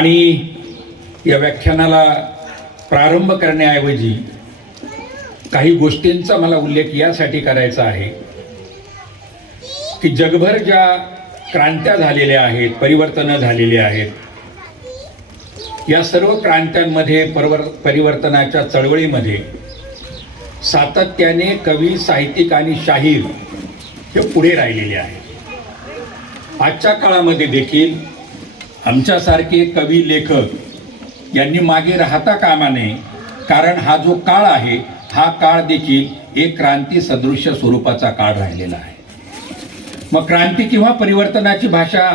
आणि या व्याख्यानाला प्रारंभ करण्याऐवजी काही गोष्टींचा मला उल्लेख यासाठी करायचा आहे की जगभर ज्या क्रांत्या झालेल्या आहेत, परिवर्तनं झालेली आहेत, या सर्व क्रांत्यांमध्ये परिवर्तनाच्या चळवळीमध्ये सातत्याने कवी, साहित्यिक आणि शाहीर हे पुढे राहिलेले आहेत। आजच्या काळामध्ये देखील आमच्यासारखे कवी, लेखक यांनी मागे राहता कामा नये, कारण हा जो काळ आहे हा काळ देखील एक क्रांती सदृश्य स्वरूपाचा काळ राहिलेला आहे। मग क्रांती किंवा परिवर्तनाची भाषा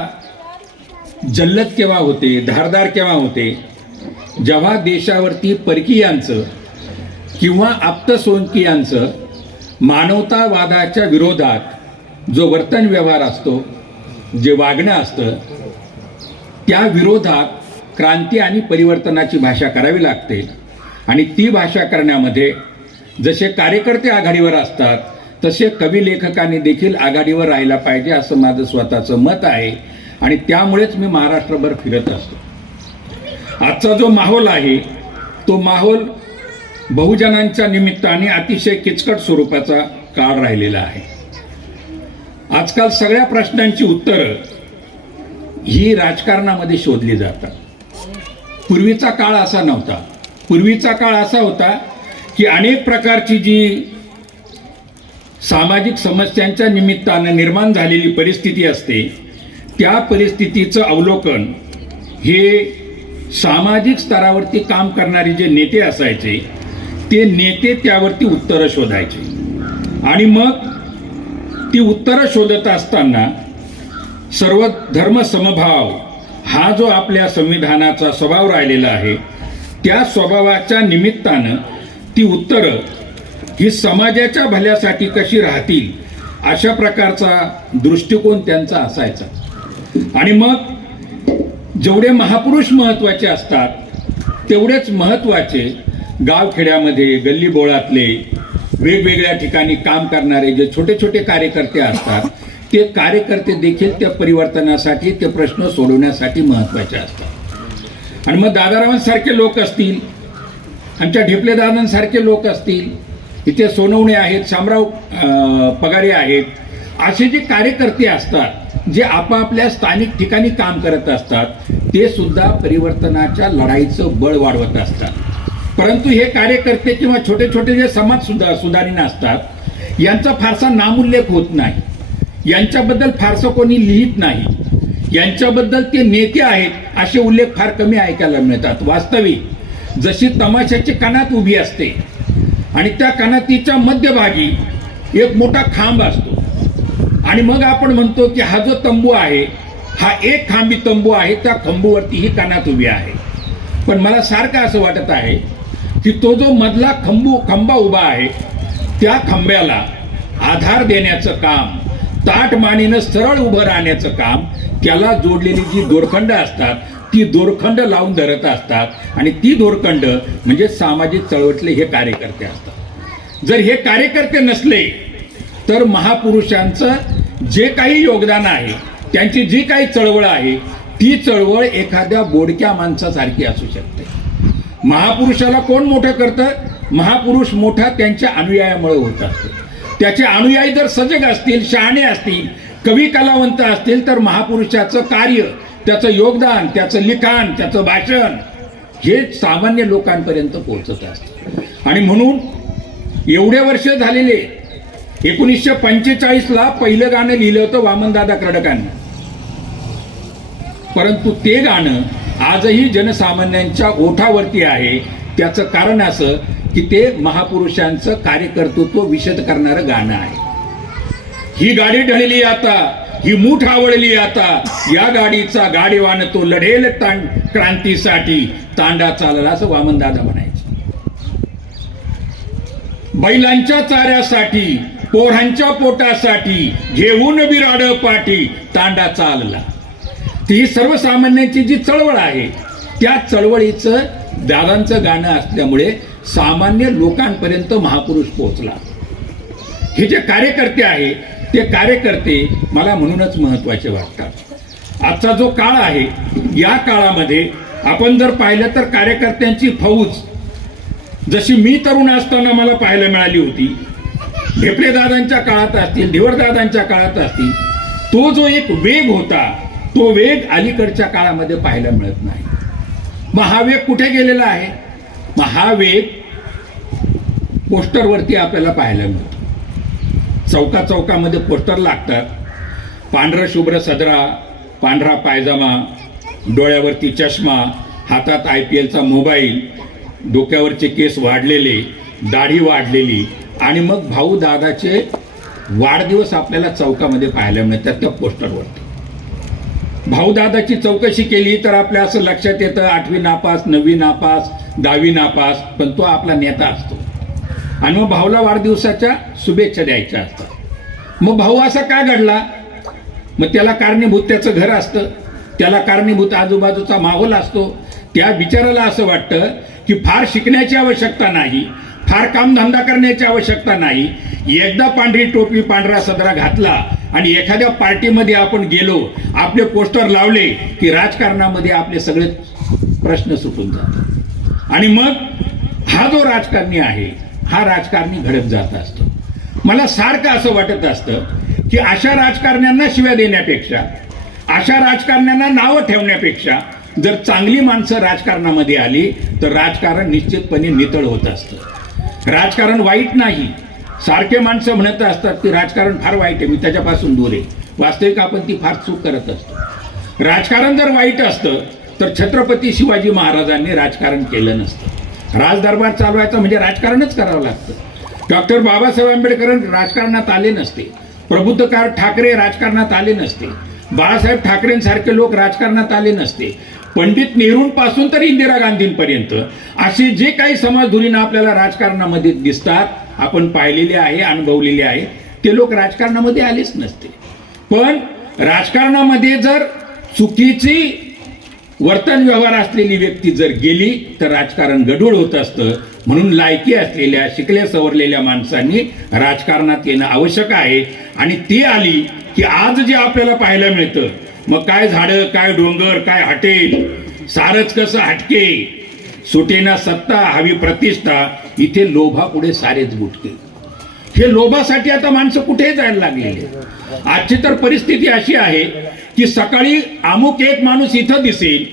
जल्लद केव्हा होते, धारदार केव्हा होते, जेव्हा देशावरती परकीयांचं किंवा आप्तसोंकीयांचं मानवतावादाच्या विरोधात जो वर्तन व्यवहार असतो, जे वागणं असतं, त्या विरोधात क्रांती आणि परिवर्तनाची भाषा करावी लागते। आणि ती भाषा करण्यामध्ये जसे कार्यकर्ते आघाडीवर असतात तसे कवी, लेखकांनी देखील आघाडीवर राहायला पाहिजे असं माझं स्वतःचं मत आहे। आणि त्यामुळेच मी महाराष्ट्रभर फिरत असतो। आजचा जो माहोल आहे तो माहोल बहुजनांच्या निमित्ताने अतिशय किचकट स्वरूपाचा काळ राहिलेला आहे। आजकाल सगळ्या प्रश्नांची उत्तरं ही राजकारणामध्ये शोधली जातात। पूर्वीचा काळ असा नव्हता। पूर्वीचा काळ असा होता की अनेक प्रकारची जी सामाजिक समस्यांच्या निमित्तानं निर्माण झालेली परिस्थिती असते, त्या परिस्थितीचं अवलोकन हे सामाजिक स्तरावरती काम करणारे जे नेते असायचे ते नेते त्यावरती उत्तरं शोधायचे। आणि मग ती उत्तरं शोधत असताना सर्व धर्म समभाव हा जो आपल्या संविधानाचा स्वभाव राहिलेला आहे, त्या स्वभावाच्या निमित्तानं ती उत्तरं ही समाजाच्या भल्यासाठी कशी राहतील अशा प्रकारचा दृष्टिकोन त्यांचा असायचा। आणि मग जेवढे महापुरुष महत्त्वाचे असतात तेवढेच महत्त्वाचे गावखेड्यामध्ये, गल्लीबोळातले, वेगवेगळ्या ठिकाणी काम करणारे जे छोटे छोटे कार्यकर्ते असतात, ते कार्यकर्ते देखील त्या परिवर्तनासाठी, ते प्रश्न सोडवण्यासाठी महत्त्वाचे असतात। आणि मग दादारावांसारखे लोक असतील, आमच्या ढिपले दादांसारखे लोक असतील, इथे सोनवणे आहेत, शामराव पगारे आहेत, असे जे कार्यकर्ते असतात जे आपापल्या स्थानिक ठिकाणी काम करत असतात, ते सुद्धा परिवर्तनाच्या लढाईचं बळ वाढवत असतात। परंतु हे कार्यकर्ते किंवा छोटे छोटे जे समाज सुधारणा असतात यांचा फारसा नामोल्लेख होत नाही, यांच्याबद्दल फारसं कोणी लिहित नाही, यांच्याबद्दल ते नेते आहेत असे उल्लेख फार कमी ऐकायला मिळतात। वास्तविक जशी तमाशाची कणात उभी असते आणि त्या कणातीच्या मध्यभागी एक मोठा खांब असतो आणि मग आपण म्हणतो की हा जो तंबू आहे हा एक खांबी तंबू आहे, त्या खांबूवरती ही कणात उभी आहे। पण मला सारखं असं वाटत आहे की तो जो मधला खांबा उभा आहे त्या खांब्याला आधार देण्याचं काम, ताटमानेनं सरळ उभं राहण्याचं काम, त्याला जोडलेली जी दोरखंड असतात ती दोरखंड लावून धरत असतात। आणि ती दोरखंड म्हणजे सामाजिक चळवळीतले हे कार्यकर्ते असतात। जर हे कार्यकर्ते नसले तर महापुरुषांचं जे काही योगदान आहे, त्यांची जी काही चळवळ आहे, ती चळवळ एखाद्या बोडक्या माणसासारखी असू शकते। महापुरुषाला कोण मोठं करतं? महापुरुष मोठा त्यांच्या अनुयायामुळे होत असतो। त्याचे अनुयायी जर सजग असतील, शहाणे असतील, कवी कलावंत असतील तर महापुरुषाचं कार्य, त्याचं योगदान, त्याचं लिखाण, त्याचं भाषण हे सामान्य लोकांपर्यंत पोहोचत असतं। आणि म्हणून एवढे वर्ष झालेले, 1945ला पहिलं गाणं लिहिलं होतं वामनदादा कर्डकांनी, परंतु ते गाणं आजही जनसामान्यांच्या ओठावरती आहे। त्याचं कारण असं की ते महापुरुषांचं कार्यकर्तृत्व विशद करणारं गाणं आहे। ही गाडी ढळली आता, ही मूठ आवडली आता, या गाडीचा गाडीवान तो लढेल क्रांतीसाठी, तांडा चालला असं वामनदादा म्हणायचे। बैलांच्या चाऱ्यासाठी, पोरांच्या पोटासाठी, घेऊन बिराड पाठी, तांडा चालला। ती सर्वसामान्यांची जी चळवळ आहे त्या चळवळीचं दादांचं गाणं असल्यामुळे सामान्य लोकांपर्यंत महापुरुष पोहोचला। हे जे कार्यकर्ते आहे ते कार्यकर्ते मला म्हणूनच महत्त्वाचे वाटतात। आजचा जो काळ आहे या काळामध्ये आपण जर पाहिलं तर कार्यकर्त्यांची फौज जशी मी तरुण असताना मला पाहायला मिळाली होती, ढेपलेदादांच्या काळात असतील, धिवरदादांच्या काळात असतील, तो जो एक वेग होता तो वेग अलीकडच्या काळामध्ये पाहायला मिळत नाही. मग हा वेग कुठे गेलेला आहे? मग हा वेग पोस्टरवरती आपल्याला पाहायला मिळतो. चौकामध्ये पोस्टर लागतात, पांढरं शुभ्र सदरा, पांढरा पायजामा, डोळ्यावरती चष्मा, हातात IPLचा मोबाईल, डोक्यावरचे केस वाढलेले, दाढी वाढलेली, आणि मग भाऊ दादाचे वाढदिवस आपल्याला चौकामध्ये पाहायला मिळतात त्या पोस्टरवरती. भाऊ दादाची चौकशी केली तर आपल्या असं लक्षात येतं 8वी नापास, 9वी नापास, 10वी नापास, पण तो आपला नेता असतो. आणि मग भाऊला वाढदिवसाच्या शुभेच्छा द्यायच्या असतात. मग भाऊ असा का घडला? मग त्याला कारणीभूत त्याचं घर असतं, त्याला कारणीभूत आजूबाजूचा माहोल असतो. त्या बिचाराला असं वाटतं की फार शिकण्याची आवश्यकता नाही, फार कामधंदा करण्याची आवश्यकता नाही, एकदा पांढरी टोपी पांढरा सदरा घातला आणि एखाद्या पार्टीमध्ये आपण गेलो, आपले पोस्टर लावले की राजकारणामध्ये आपले सगळे प्रश्न सुटून जातात. आणि मग हा जो राजकारणी आहे हा राजकारणी घडत जात असतो. मला सारखं असं वाटत असतं की अशा राजकारण्यांना शिव्या देण्यापेक्षा, अशा राजकारण्यांना नावं ठेवण्यापेक्षा जर चांगली माणसं राजकारणामध्ये आली तर राजकारण निश्चितपणे नितळ होत असतं. राजकारण वाईट नाही. सारखे माणसं म्हणत असतात की राजकारण फार वाईट आहे, मी त्याच्यापासून दूर आहे. वास्तविक आपण ती फार चूक करत असतो. राजकारण जर वाईट असतं तर छत्रपती शिवाजी महाराजांनी राजकारण केलं नसतं. राजदरबार चालवायचा म्हणजे राजकारणच करावं लागतं. डॉक्टर बाबासाहेब आंबेडकर राजकारणात आले नसते, प्रबुद्धकार ठाकरे राजकारणात आले नसते, बाळासाहेब ठाकरेंसारखे लोक राजकारणात आले नसते, पंडित नेहरूंपासून तर इंदिरा गांधींपर्यंत असे जे काही समाजधुरीनं आपल्याला राजकारणामध्ये दिसतात, आपण पाहिलेले आहे, अनुभवलेले आहे, ते लोक राजकारणामध्ये आलेच नसते. पण राजकारणामध्ये जर चुकीची वर्तन व्यवहार असलेली व्यक्ती जर गेली तर राजकारण गढूळ होत असतं. म्हणून लायकी असलेल्या शिकल्या सवरलेल्या माणसांनी राजकारणात येणं आवश्यक आहे. आणि ती आली की आज जे आपल्याला पाहायला मिळतं, मग काय झाडं, काय डोंगर, काय हॉटेल, सारच कसं हटके, सुटेना सत्ता, हवी प्रतिष्ठा, इथे लोभापुढे सारेच गुटके. हे लोभासाठी आता माणसं कुठे जायला लागलेली. आजची तर परिस्थिती अशी आहे की सकाळी अमुक एक माणूस इथं दिसेल,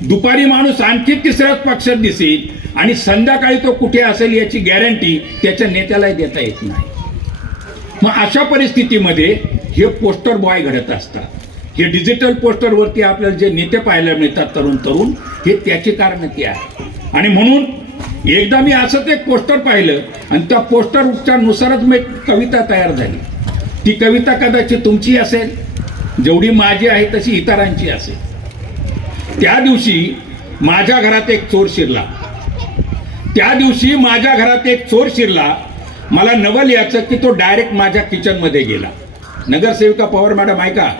दुपारी माणूस आणखी तिसऱ्याच पक्षात दिसेल, आणि संध्याकाळी तो कुठे असेल याची गॅरंटी त्याच्या नेत्यालाही देता येत नाही. मग अशा परिस्थितीमध्ये हे पोस्टर बॉय घडत असतात. हे डिजिटल पोस्टरवरती आपल्याला जे नेते पाहायला मिळतात तरुण, हे त्याची कारण ती आहे. आणि म्हणून एकदा मी असंच एक पोस्टर पाहिलं आणि त्या पोस्टरच्या नुसारच मी कविता तयार झाली. ती कविता कदाचित तुमची असेल, जेवढी माझी आहे तशी इतरांची असेल. त्या दिवशी माझ्या घरात एक चोर शिरला, मला नवल याचं की तो डायरेक्ट माझ्या किचनमध्ये गेला. नगरसेविका पवार मॅडम ऐका,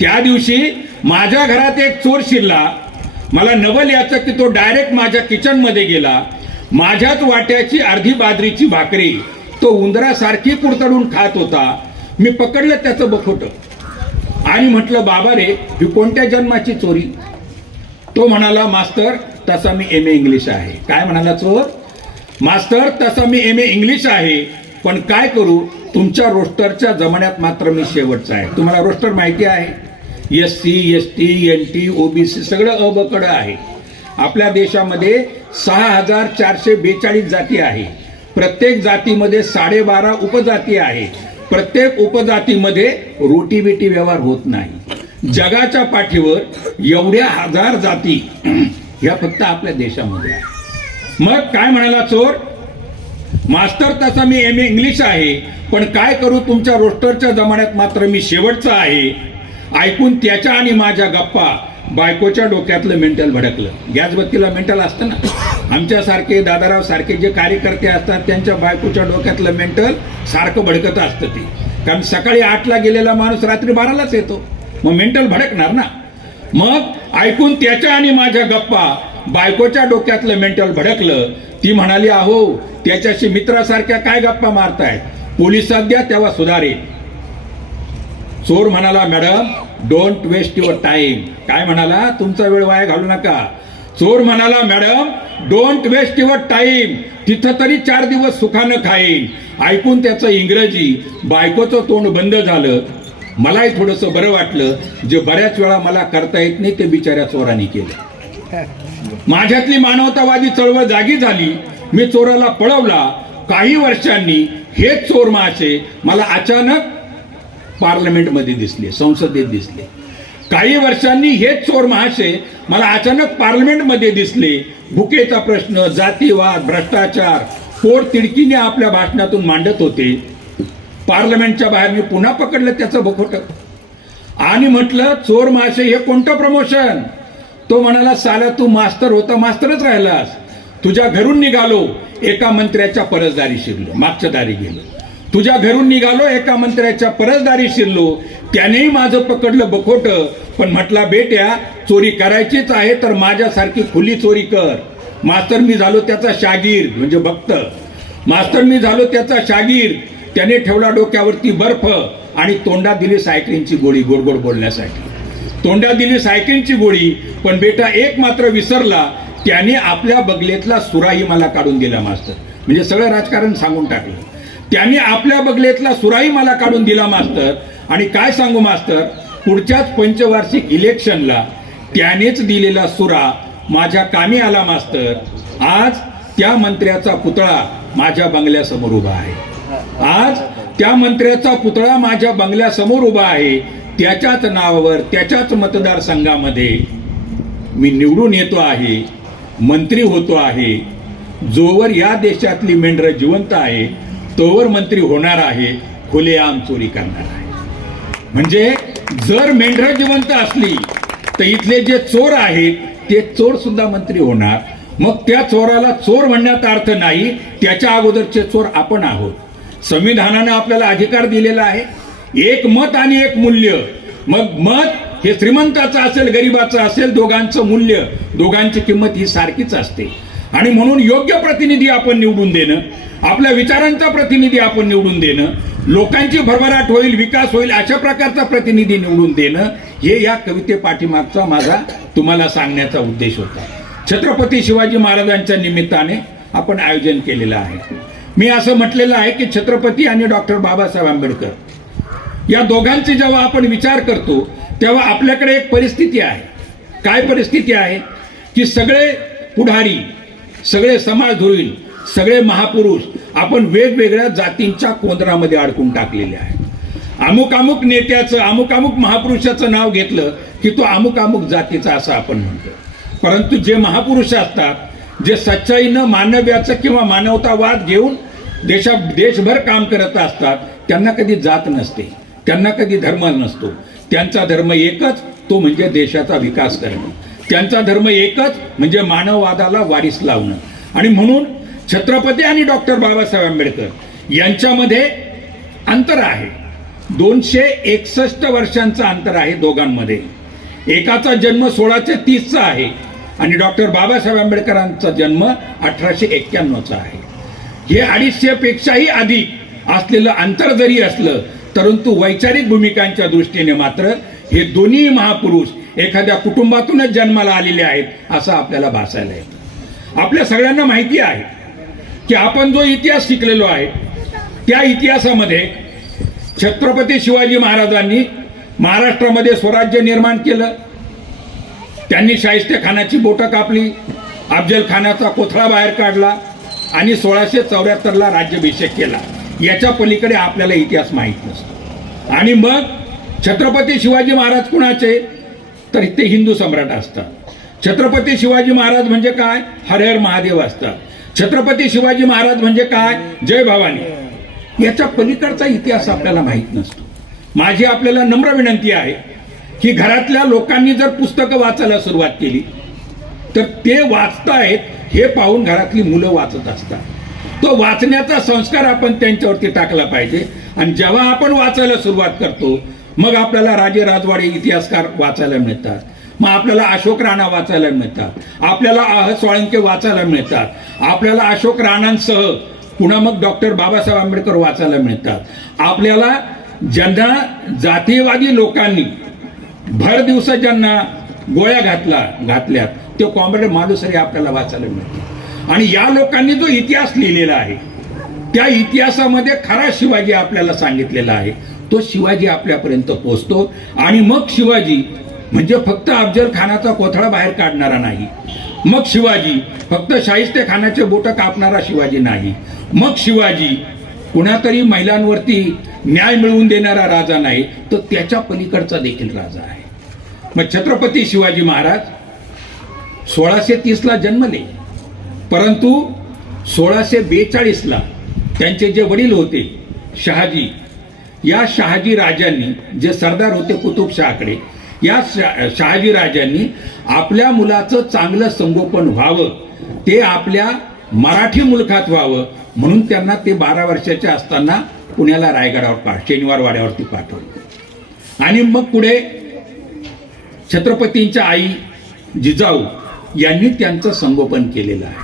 त्या दिवशी माझ्या घरात एक चोर शिरला, मला नवल याचं की तो डायरेक्ट माझ्या किचनमध्ये गेला. माझ्याच वाट्याची अर्धी बाजरीची भाकरी तो उंदरासारखी कुरतडून खात होता. मी पकडलं त्याचं बखोटं आणि म्हटलं, बाबा रे, ही कोणत्या जन्माची चोरी? तो म्हणाला, मास्तर तसा मी MA इंग्लिश आहे. काय म्हणाला चोर? मास्तर तसा मी MA इंग्लिश आहे, पण काय करू, तुमच्या रोस्टरच्या जमान्यात मात्र मी शेवटचा आहे. तुम्हाला रोस्टर माहिती आहे? SC, ST, NT, OBC सगळं अबकड आहे. आपल्या देशामध्ये 6442 जाती आहे. प्रत्येक जातीमध्ये 12.5 उपजाती आहे. प्रत्येक उपजातीमध्ये रोटीबेटी व्यवहार होत नाही. जगाच्या पाठीवर एवढ्या 1000 जाती ह्या फक्त आपल्या देशामध्ये आहे. मग काय म्हणाला चोर? मास्तर तसा मी MA इंग्लिश आहे, पण काय करू, तुमच्या रोस्टरच्या जमान्यात मात्र मी शेवटचा आहे. ऐकून त्याच्या आणि माझ्या गप्पा बायकोच्या डोक्यातलं मेंटल भडकलं. गॅसबत्तीला मेंटल असतं ना, आमच्यासारखे दादाराव सारखे जे कार्यकर्ते असतात त्यांच्या बायकोच्या डोक्यातलं मेंटल सारखं भडकत असतं ते. कारण सकाळी 8ला गेलेला माणूस रात्री 12लाच येतो, मग मेंटल भडकणार ना. मग ऐकून त्याच्या आणि माझ्या गप्पा बायकोच्या डोक्यातलं मेंटल भडकलं. ती म्हणाली, अहो त्याच्याशी मित्रासारख्या काय गप्पा मारतायत, पोलिसात द्या तेव्हा सुधारेल. चोर म्हणाला, madam don't waste your time. काय म्हणाला? तुमचा वेळ वाया घालू नका. चोर म्हणाला, madam don't waste your time, तिथं तरी 4 दिवस सुखानं खाईन. ऐकून त्याचं इंग्रजी, बायकोचं तोंड बंद झालं. मलाही थोडंसं बरं वाटलं, जे बऱ्याच वेळा मला करता येत नाही ते बिचाऱ्या चोराने केलं. माझ्यातली मानवतावादी चळवळ जागी झाली. मी चोराला पळवला. काही वर्षांनी हेच चोर मासे मला अचानक पार्लमेंटमध्ये दिसले, संसदेत दिसले. काही वर्षांनी हेच चोर महाशय मला अचानक पार्लमेंटमध्ये दिसले. भुकेचा प्रश्न, जातीवाद, भ्रष्टाचार पोटतिडकीने आपल्या भाषणातून मांडत होते. पार्लमेंटच्या बाहेर मी पुन्हा पकडलं त्याचं बोखोटं आणि म्हटलं, चोर महाशय हे कोणतं प्रमोशन? तो म्हणाला, साला तू मास्तर होता, मास्तरच राहिलास. तुझ्या घरून निघालो, एका मंत्र्याच्या परसदारी शिरलो, मागच्या दारी गेलो. तुझ्या घरून निघालो, एका मंत्र्याच्या परसदारी शिरलो. त्यानेही माझं पकडलं बखोटं, पण म्हटला, बेट्या चोरी करायचीच आहे तर माझ्यासारखी खुली चोरी कर. मास्तर मी झालो त्याचा शागीर, म्हणजे भक्त. मास्तर मी झालो त्याचा शागीर. त्याने ठेवला डोक्यावरती बर्फ आणि तोंडात दिली सायकलींची गोळी, गोड गोड बोलण्यासाठी. तोंडात दिली सायकलींची गोळी, पण बेटा एक मात्र विसरला, त्याने आपल्या बगलेतला सुराही मला काढून दिला मास्तर. म्हणजे सगळं राजकारण सांगून टाकलं. त्याने आपल्या बगलेतला सुराही मला काढून दिला मास्तर. आणि काय सांगू मास्तर, पुढच्याच पंचवार्षिक इलेक्शनला त्यानेच दिलेला सुरा माझ्या कामी आला मास्तर. आज त्या मंत्र्याचा पुतळा माझ्या बंगल्यासमोर उभा आहे. आज त्या मंत्र्याचा पुतळा माझ्या बंगल्यासमोर उभा आहे. त्याच्याच नावावर, त्याच्याच मतदारसंघामध्ये मी निवडून येतो आहे, मंत्री होतो आहे. जोवर या देशातली मेंढरं जिवंत आहे तोवर मंत्री होणार आहे, खुलेआम चोरी करणार आहे. म्हणजे जर मेंढरं जिवंत असली तर इथले जे चोर आहेत ते चोर सुद्धा मंत्री होणार. मग त्या चोराला चोर म्हणण्याचा अर्थ नाही, त्याच्या अगोदरचे चोर आपण आहोत. संविधानानं आपल्याला अधिकार दिलेला आहे, एक मत आणि एक मूल्य. मग मत हे श्रीमंताचं असेल, गरिबाचं असेल, दोघांचं मूल्य, दोघांची किंमत ही सारखीच असते. आणि म्हणून योग्य प्रतिनिधी आपण निवडून देणं, आपल्या विचारांचा प्रतिनिधी आपण निवडून देणं, लोकांची भरभराट होईल, विकास होईल अशा प्रकारचा प्रतिनिधी निवडून देणं, हे या कविते पाठीमागचा माझा तुम्हाला सांगण्याचा उद्देश होता. छत्रपती शिवाजी महाराजांच्या निमित्ताने आपण आयोजन केलेलं आहे. मी असं म्हटलेलं आहे की छत्रपती आणि डॉक्टर बाबासाहेब आंबेडकर या दोघांचे जेव्हा आपण विचार करतो तेव्हा आपल्याकडे एक परिस्थिती आहे. काय परिस्थिती आहे की सगळे पुढारी, सगळे समाजधुरीण, सगळे महापुरुष आपण वेगवेगळ्या जातींच्या कोंदरामध्ये अडकून टाकलेले आहे. अमुक अमुक नेत्याचं, अमुक अमुक महापुरुषाचं नाव घेतलं की तो अमुक अमुक जातीचा असं आपण म्हणतो. परंतु जे महापुरुष असतात, जे सच्चाईनं मानव्याचं किंवा मानवतावाद घेऊन देशभर काम करत असतात, त्यांना कधी जात नसते, त्यांना कधी धर्म नसतो. त्यांचा धर्म एकच, तो म्हणजे देशाचा विकास करणं. त्यांचा धर्म एकच म्हणजे मानववादाला वारीस लावणं. आणि म्हणून छत्रपती आणि डॉक्टर बाबासाहेब आंबेडकर यांच्यामध्ये अंतर आहे. 261 वर्षांचं अंतर आहे दोघांमध्ये. एकाचा जन्म 1630चा आहे आणि डॉक्टर बाबासाहेब आंबेडकरांचा जन्म 1891चा आहे. हे 250 पेक्षाही अधिक असलेलं अंतर जरी असलं परंतु वैचारिक भूमिकांच्या दृष्टीने मात्र हे दोन्ही महापुरुष एखाद्या कुटुंबातूनच जन्माला आलेले आहेत असं आपल्याला भासायला येतं. आपल्या सगळ्यांना माहिती आहे की आपण जो इतिहास शिकलेलो आहे त्या इतिहासामध्ये छत्रपती शिवाजी महाराजांनी महाराष्ट्रामध्ये स्वराज्य निर्माण केलं. त्यांनी शाहिस्तेखानाची बोटं कापली, अफजल खानाचा कोथळा बाहेर काढला आणि 1674ला राज्याभिषेक केला. याच्या पलीकडे आपल्याला इतिहास माहीत नसतो. आणि मग छत्रपती शिवाजी महाराज कुणाचे, तर ते हिंदू सम्राट असतात. छत्रपती शिवाजी महाराज म्हणजे काय, हर हर महादेव असतात. छत्रपती शिवाजी महाराज म्हणजे काय, जय भवानी. याच्या पलीकडचा इतिहास आपल्याला माहीत नसतो. माझी आपल्याला नम्र विनंती आहे की घरातल्या लोकांनी जर पुस्तकं वाचायला सुरुवात केली तर ते वाचतायत हे पाहून घरातली मुलं वाचत असतात. तो वाचण्याचा संस्कार आपण त्यांच्यावरती टाकला पाहिजे. आणि जेव्हा आपण वाचायला सुरुवात करतो मग आपल्याला राजे राजवाडे इतिहासकार वाचायला मिळतात, मग आपल्याला अशोक राणा वाचायला मिळतात, आपल्याला आह सोळंके वाचायला मिळतात, आपल्याला अशोक राणांसह पुन्हा मग डॉक्टर बाबासाहेब आंबेडकर वाचायला मिळतात. आपल्याला ज्यांना जातीयवादी लोकांनी भर दिवसा ज्यांना गोळ्या घातल्यात, ते कॉम्रेड मालुसरे आपल्याला वाचायला मिळते. आणि या लोकांनी जो इतिहास लिहिलेला आहे त्या इतिहासामध्ये खरा शिवाजी आपल्याला सांगितलेला आहे. तो शिवाजी आपल्यापर्यंत पोहोचतो. आणि मग शिवाजी म्हणजे फक्त अफजल खानाचा कोथळा बाहेर काढणारा नाही, मग शिवाजी फक्त शाहिस्ते खानाचे बोट कापणारा शिवाजी नाही, मग शिवाजी कुणातरी महिलांवरती न्याय मिळवून देणारा राजा नाही, तर त्याच्या पलीकडचा देखील राजा आहे. मग छत्रपती शिवाजी महाराज 1630ला जन्मले, परंतु 1642ला त्यांचे जे वडील होते शहाजी, या शहाजी राजांनी जे सरदार होते कुतुबशहाकडे, या शहाजी राजांनी आपल्या मुलाचं चांगलं संगोपन व्हावं, ते आपल्या मराठी मुलखात व्हावं म्हणून त्यांना ते 12 वर्षाचे असताना पुण्याला रायगडावर शनिवार वाड्यावरती पाठवलं. आणि मग पुढे छत्रपतींच्या आई जिजाऊ यांनी त्यांचं संगोपन केलेलं आहे.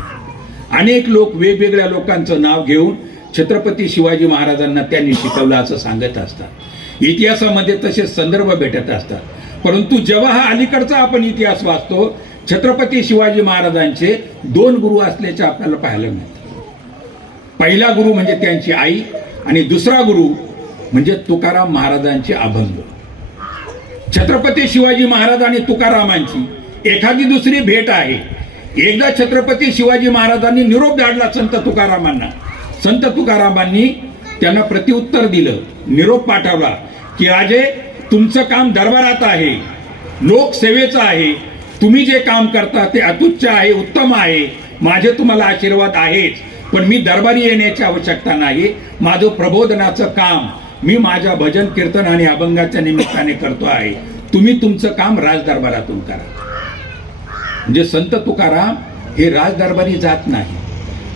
अनेक लोक वेगवेगळ्या लोकांचं नाव घेऊन छत्रपती शिवाजी महाराजांना त्यांनी शिकवलं असं सांगत असतात. इतिहासामध्ये तसे संदर्भ भेटत असतात. परंतु जेव्हा हा अलीकडचा आपण इतिहास वाचतो, छत्रपती शिवाजी महाराजांचे 2 गुरु असल्याचे आपल्याला पाहायला मिळतं. पहिला गुरु म्हणजे त्यांची आई आणि दुसरा गुरु म्हणजे तुकाराम महाराजांचे अभंग. छत्रपती शिवाजी महाराज आणि तुकारामांची एखादी दुसरी भेट आहे. एकदा छत्रपती शिवाजी महाराजांनी निरोप धाडला संत तुकारामांना. संत तुकारामांनी त्यांना प्रत्युत्तर दिलं, निरोप पाठवला की राजे, तुमचं काम दरबारात आहे, लोकसेवेचं आहे, तुम्ही जे काम करता ते अत्युच्च आहे, उत्तम आहे, माझे तुम्हाला आशीर्वाद आहेच, पण मी दरबारी येण्याची आवश्यकता नाही. माझं प्रबोधनाचं काम मी माझ्या भजन कीर्तन आणि अभंगाच्या निमित्ताने करतो आहे. तुम्ही तुमचं काम राजदरबारातून करा. म्हणजे संत तुकाराम हे राजदरबारी जात नाही.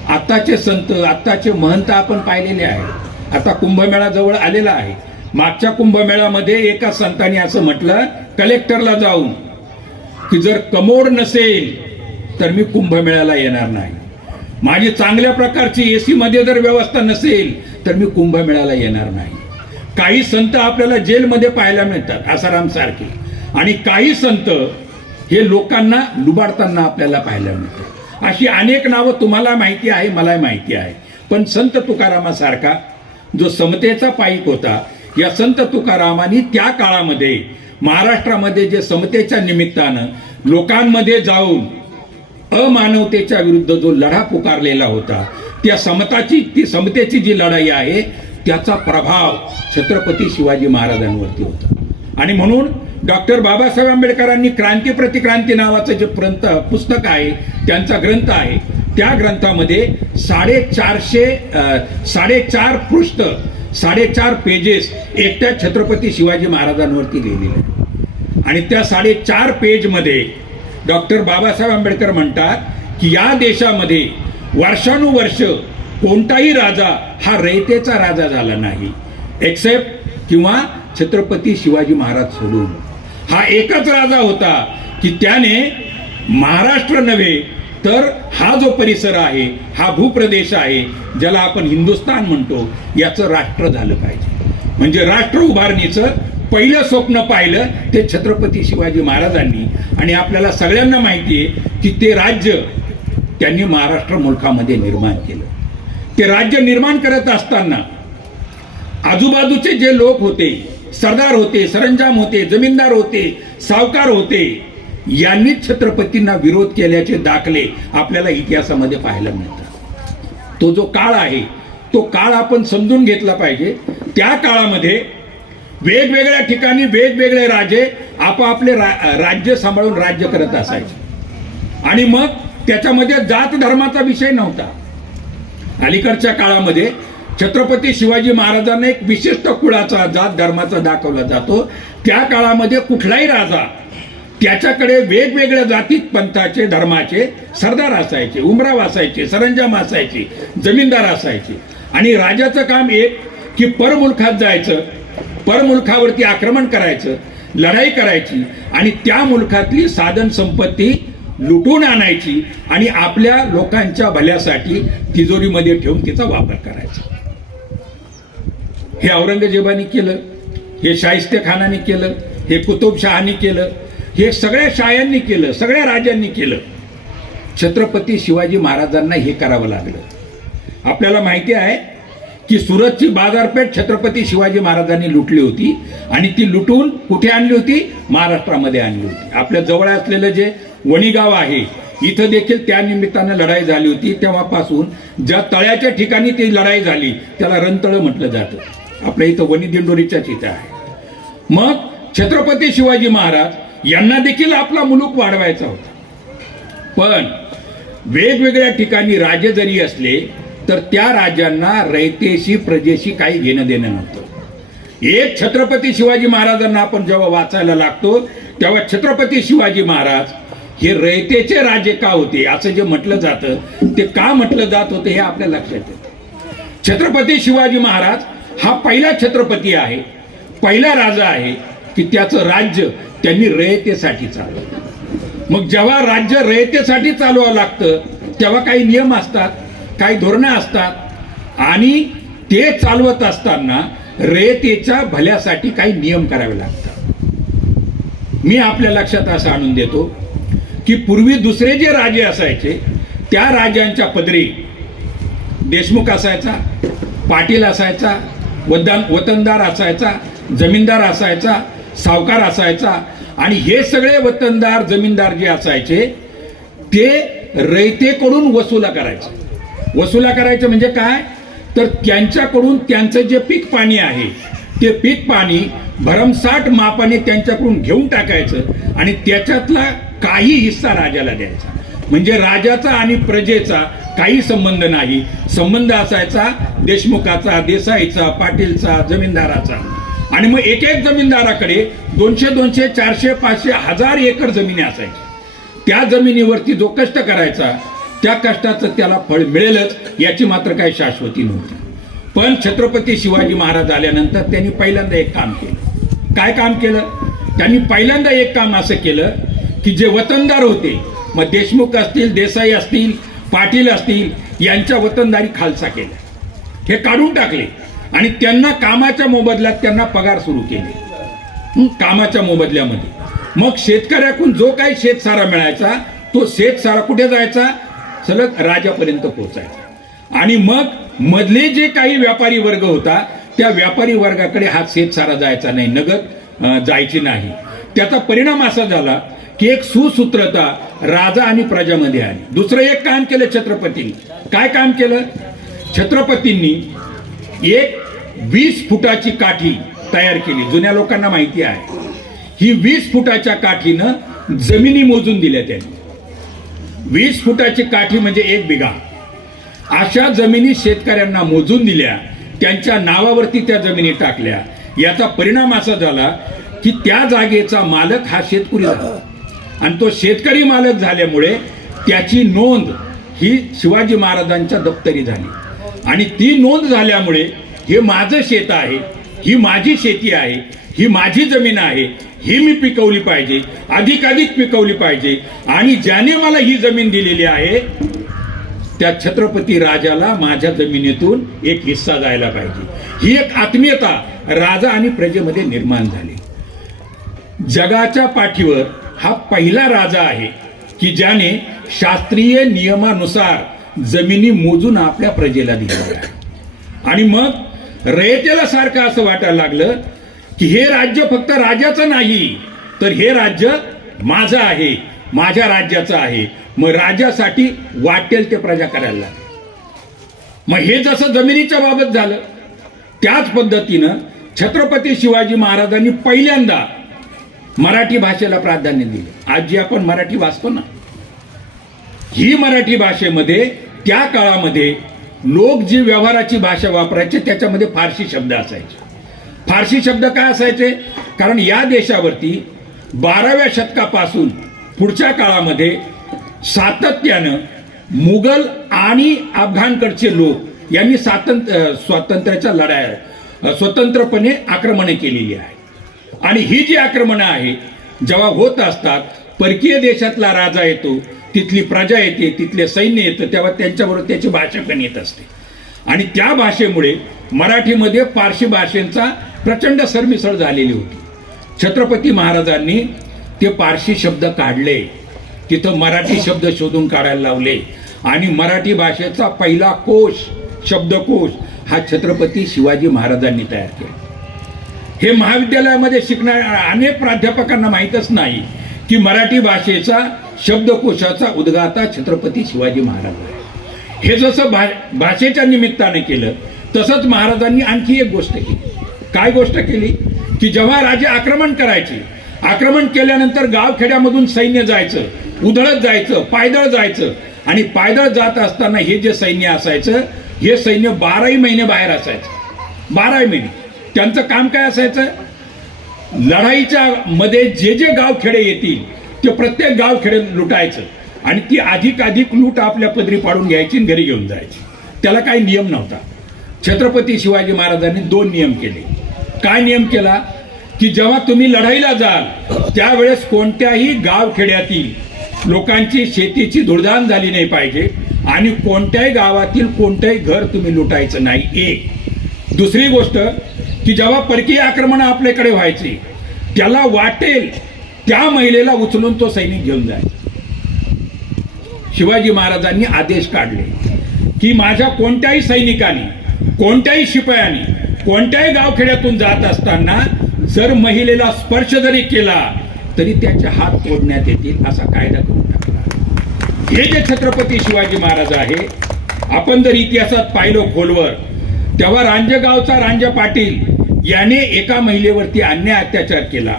आत्ताचे संत, आत्ताचे महंत आपण पाहिलेले आहेत. आता कुंभमेळा जवळ आलेला आहे. मागच्या कुंभमेळ्यामध्ये एका संतांनी असं म्हटलं कलेक्टरला जाऊन की जर कमोड नसेल तर मी कुंभमेळ्याला येणार नाही, माझी चांगल्या प्रकारची एसी मध्ये जर व्यवस्था नसेल तर मी कुंभमेळ्याला येणार नाही. काही संत आपल्याला जेलमध्ये पाहायला मिळतात आसाराम सारखे, आणि काही संत हे लोकांना लुबाडताना आपल्याला पाहायला मिळतात. अशी अनेक नावं तुम्हाला माहिती आहे, मला माहिती आहे. पण संत तुकारामासारखा जो समतेचा पाईक होता, या संत तुकारामांनी त्या काळामध्ये महाराष्ट्रामध्ये जे समतेच्या निमित्तानं लोकांमध्ये जाऊन अमानवतेच्या विरुद्ध जो लढा पुकारलेला होता, त्या समतेची जी लढाई आहे त्याचा प्रभाव छत्रपती शिवाजी महाराजांवरती होता. आणि म्हणून डॉक्टर बाबासाहेब आंबेडकरांनी क्रांती प्रतिक्रांती नावाचं जे पुस्तक आहे, त्यांचा ग्रंथ आहे, त्या ग्रंथामध्ये 4.5 पृष्ठ 4.5 पेजेस एकट्या छत्रपती शिवाजी महाराजांवरती लिहिलेले आहे. आणि त्या 4.5 पेजमध्ये डॉक्टर बाबासाहेब आंबेडकर म्हणतात की या देशामध्ये वर्षानुवर्ष कोणताही राजा हा रयतेचा राजा झाला नाही, एक्सेप्ट किंवा छत्रपती शिवाजी महाराज सोडून. हा एकच राजा होता की त्याने महाराष्ट्र नव्हे तर हा जो परिसर आहे, हा भूप्रदेश आहे, ज्याला आपण हिंदुस्थान म्हणतो, याचं राष्ट्र झालं पाहिजे. म्हणजे राष्ट्र उभारणीचं पहिलं स्वप्न पाहिलं ते छत्रपती शिवाजी महाराजांनी. आणि आपल्याला सगळ्यांना माहिती आहे की ते राज्य त्यांनी महाराष्ट्र मुलखामध्ये निर्माण केलं. ते राज्य निर्माण करत असताना आजूबाजूचे जे लोक होते, सरदार होते, सरंजाम होते, जमीनदार होते, सावकार होते, यांनी छत्रपतींना विरोध केल्याचे दाखले आपल्याला इतिहासामध्ये पाहायला मिळतात. तो जो काळ आहे तो काळ आपण समजून घेतला पाहिजे. त्या काळामध्ये वेगवेगळ्या ठिकाणी वेगवेगळे राजे आपापले राज्य सांभाळून राज्य करत असायचे. आणि मग त्याच्यामध्ये जात धर्माचा विषय नव्हता. अलीकडच्या काळामध्ये छत्रपती शिवाजी महाराजांना एक विशिष्ट कुळाचा, जात धर्माचा दाखवला जातो. त्या काळामध्ये कुठलाही राजा त्याच्याकडे वेगवेगळ्या जातीत पंथाचे धर्माचे सरदार असायचे, उमराव असायचे, सरंजाम असायचे, जमीनदार असायचे. आणि राजाचं काम एक की परमुलखात जायचं, परमुलखावरती आक्रमण करायचं, लढाई करायची आणि त्या मुलखातली साधन संपत्ती लुटून आणायची आणि आपल्या लोकांच्या भल्यासाठी तिजोरीमध्ये ठेवून तिचा वापर करायचा. हे औरंगजेबाने केलं, हे शाहिस्ते खानाने केलं, हे कुतुबशहाने केलं, हे सगळ्या शायांनी केलं, सगळ्या राजांनी केलं. छत्रपती शिवाजी महाराजांना हे करावं लागलं. आपल्याला माहिती आहे की सुरतची बाजारपेठ छत्रपती शिवाजी महाराजांनी लुटली होती आणि ती लुटून कुठे आणली होती? महाराष्ट्रामध्ये आणली होती. आपल्या जवळ असलेलं जे वणीगाव आहे इथं देखील त्या निमित्तानं लढाई झाली होती. तेव्हापासून ज्या तळ्याच्या ठिकाणी ती लढाई झाली त्याला रणतळ म्हटलं जातं. आपल्या इथं वणी दिंडोरीच्याच इथं आहे. मग छत्रपती शिवाजी महाराज यांना देखील आपला मुलूक वाढवायचा होता. पण वेगवेगळ्या ठिकाणी राजे जरी असले तर त्या राजांना रयतेशी प्रजेशी काही घेणं देणं नव्हतं. एक छत्रपती शिवाजी महाराजांना आपण जेव्हा वाचायला लागतो तेव्हा छत्रपती शिवाजी महाराज हे रयतेचे राजे का होते असं जे म्हटलं जातं ते का म्हटलं जात होतं हे आपल्या लक्षात येतं. छत्रपती शिवाजी महाराज हा पहिला छत्रपती आहे, पहिला राजा आहे की त्याचं राज्य त्यांनी रयतेसाठी चालवलं. मग जेव्हा राज्य रयतेसाठी चालवावं लागतं तेव्हा काही नियम असतात, काही धोरणं असतात आणि ते चालवत असताना रयतेच्या भल्यासाठी काही नियम करावे लागतात. मी आपल्या लक्षात असं आणून देतो की पूर्वी दुसरे जे राजे असायचे त्या राजांच्या पदरी देशमुख असायचा, पाटील असायचा, वतनदार असायचा, जमीनदार असायचा, सावकार असायचा आणि हे सगळे वतनदार जमीनदार जे असायचे ते रयतेकडून वसुला करायचे. वसुला करायचं म्हणजे काय तर त्यांच्याकडून त्यांचं जे पीक पाणी आहे ते पीक पाणी भरमसाठ मापाने त्यांच्याकडून घेऊन टाकायचं आणि त्याच्यातला काही हिस्सा राजाला द्यायचा. म्हणजे राजाचा आणि प्रजेचा काही संबंध नाही. संबंध असायचा देशमुखाचा, देसाईचा, पाटीलचा, जमीनदाराचा. आणि मग एक एक जमीनदाराकडे 200, 400, 500, 1000 एकर जमिनी असायची. त्या जमिनीवरती जो कष्ट करायचा त्या कष्टाचं त्याला फळ मिळेलच याची मात्र काही शाश्वती नव्हती. पण छत्रपती शिवाजी महाराज आल्यानंतर त्यांनी पहिल्यांदा एक काम केलं. काय काम केलं? त्यांनी पहिल्यांदा एक काम असं केलं की जे वतनदार होते, मग देशमुख असतील, देसाई असतील, पाटील असतील, यांच्या वतनदारी खालसा केल्या, हे काढून टाकले आणि त्यांना कामाच्या मोबदल्यात त्यांना पगार सुरू केले. कामाच्या मोबदल्यामध्ये मग शेतकऱ्याकडून जो काही शेतसारा मिळायचा तो शेतसारा कुठे जायचा? सलग राजापर्यंत पोहोचायचा. आणि मग मधले जे काही व्यापारी वर्ग होता त्या व्यापारी वर्गाकडे हा शेतसारा जायचा नाही, नगद जायची नाही. त्याचा परिणाम असा झाला की एक सुसूत्रता राजा आणि प्रजामध्ये आली. दुसरं एक काम केलं छत्रपतींनी. काय काम केलं? छत्रपतींनी एक 20 फुटाची काठी तयार केली. जुन्या लोकांना माहिती आहे ही 20 फुटाच्या काठीनं जमिनी मोजून दिल्या त्यांनी. 20 फुटाची काठी म्हणजे 1 बिघा. अशा जमिनी शेतकऱ्यांना मोजून दिल्या, त्यांच्या नावावरती त्या जमिनी टाकल्या. याचा परिणाम असा झाला की त्या जागेचा मालक हा शेतकरी झाला आणि तो शेतकरी मालक झाल्यामुळे त्याची नोंद ही शिवाजी महाराजांच्या दप्तरी झाली आणि ती नोंद झाल्यामुळे हे माझं शेत आहे, ही माझी शेती आहे, ही माझी जमीन आहे, ही मी पिकवली पाहिजे, अधिकाधिक पिकवली पाहिजे आणि ज्याने मला ही जमीन दिलेली आहे त्या छत्रपती राजाला माझ्या जमिनीतून एक हिस्सा जायला पाहिजे. ही एक आत्मीयता राजा आणि प्रजेमध्ये निर्माण झाली. जगाच्या पाठीवर हा पहिला राजा आहे की ज्याने शास्त्रीय नियमानुसार जमिनी मोजून आपल्या प्रजेला दिल्या. आणि मग रयतेला सारखं असं वाटायला लागलं की हे राज्य फक्त राजाचं नाही तर हे राज्य माझं आहे, माझ्या राज्याचं आहे. मग राजासाठी वाटेल ते प्रजा करायला लागली. मग हे जसं जमिनीच्या बाबत झालं त्याच पद्धतीनं छत्रपती शिवाजी महाराजांनी पहिल्यांदा मराठी भाषेला प्राधान्य दिलं. आज जी आपण मराठी वाचतो ना, ही मराठी भाषेमध्ये त्या काळामध्ये लोक जी व्यवहाराची भाषा वापरायचे त्याच्यामध्ये फारसी शब्द असायचे. फारसी शब्द काय असायचे? कारण या देशावरती 12व्या शतकापासून पुढच्या काळामध्ये सातत्यानं मुघल आणि अफगाणकडचे लोक यांनी स्वातंत्र्याच्या लढाया स्वतंत्रपणे आक्रमणे केलेली आहे. आणि ही जी आक्रमणं आहे जेव्हा होत असतात परकीय देशातला राजा येतो, तिथली प्रजा येते, तिथले सैन्य येतं, तेव्हा त्यांच्याबरोबर त्याची भाषा पण येत असते. आणि त्या भाषेमुळे मराठीमध्ये फारसी भाषेचा प्रचंड सरमिसळ झालेली होती. छत्रपती महाराजांनी ते पारशी शब्द काढले, तिथं मराठी शब्द शोधून काढायला लावले आणि मराठी भाषेचा पहिला कोश, शब्दकोश हा छत्रपती शिवाजी महाराजांनी तयार केला. हे महाविद्यालयामध्ये शिकणाऱ्या अनेक प्राध्यापकांना माहीतच नाही की मराठी भाषेचा शब्दकोशाचा उद्गाता छत्रपती शिवाजी महाराज आहे. हे जसं भाषेच्या निमित्ताने केलं तसंच महाराजांनी आणखी एक गोष्ट केली. काय गोष्ट केली की जेव्हा राजे आक्रमण करायचे, आक्रमण केल्यानंतर गावखेड्यामधून सैन्य जायचं, उधळत जायचं, पायदळ जायचं आणि पायदळ जात असताना हे जे सैन्य असायचं हे सैन्य 12 महिने बाहेर असायचं. 12 महिने त्यांचं काम काय असायचं? लढाईच्या मध्ये जे जे गावखेडे येतील ते प्रत्येक गावखेडे लुटायचं आणि ती अधिक लूट आपल्या पदरी पाडून घ्यायची आणि घरी घेऊन जायची. त्याला काही नियम नव्हता. छत्रपती शिवाजी महाराजांनी 2 नियम केले. काय नियम केला की जेव्हा तुम्ही लढाईला जाल त्यावेळेस कोणत्याही गावखेड्यातील लोकांची शेतीची धुळधाण झाली नाही पाहिजे आणि कोणत्याही गावातील कोणतंही घर तुम्ही लुटायचं नाही. एक. दुसरी गोष्ट की जेव्हा परकीय आक्रमण आपल्याकडे व्हायची त्याला वाटेल त्या महिलेला उचलून तो सैनिक घेऊन जायचा. शिवाजी महाराजांनी आदेश काढले की माझ्या कोणत्याही सैनिकांनी, कोणत्याही शिपायानी कोणत्याही गावखेड्यातून जात असताना जर महिलेला स्पर्श जरी केला तरी त्याचे हात तोडण्यात येतील असा कायदा करून टाकला. हे जे छत्रपती शिवाजी महाराज आहे, आपण जर इतिहासात पाहिलं खोलवर तेव्हा रांजगावचा रांजा पाटील याने एका महिलेवरती अन्याय अत्याचार केला.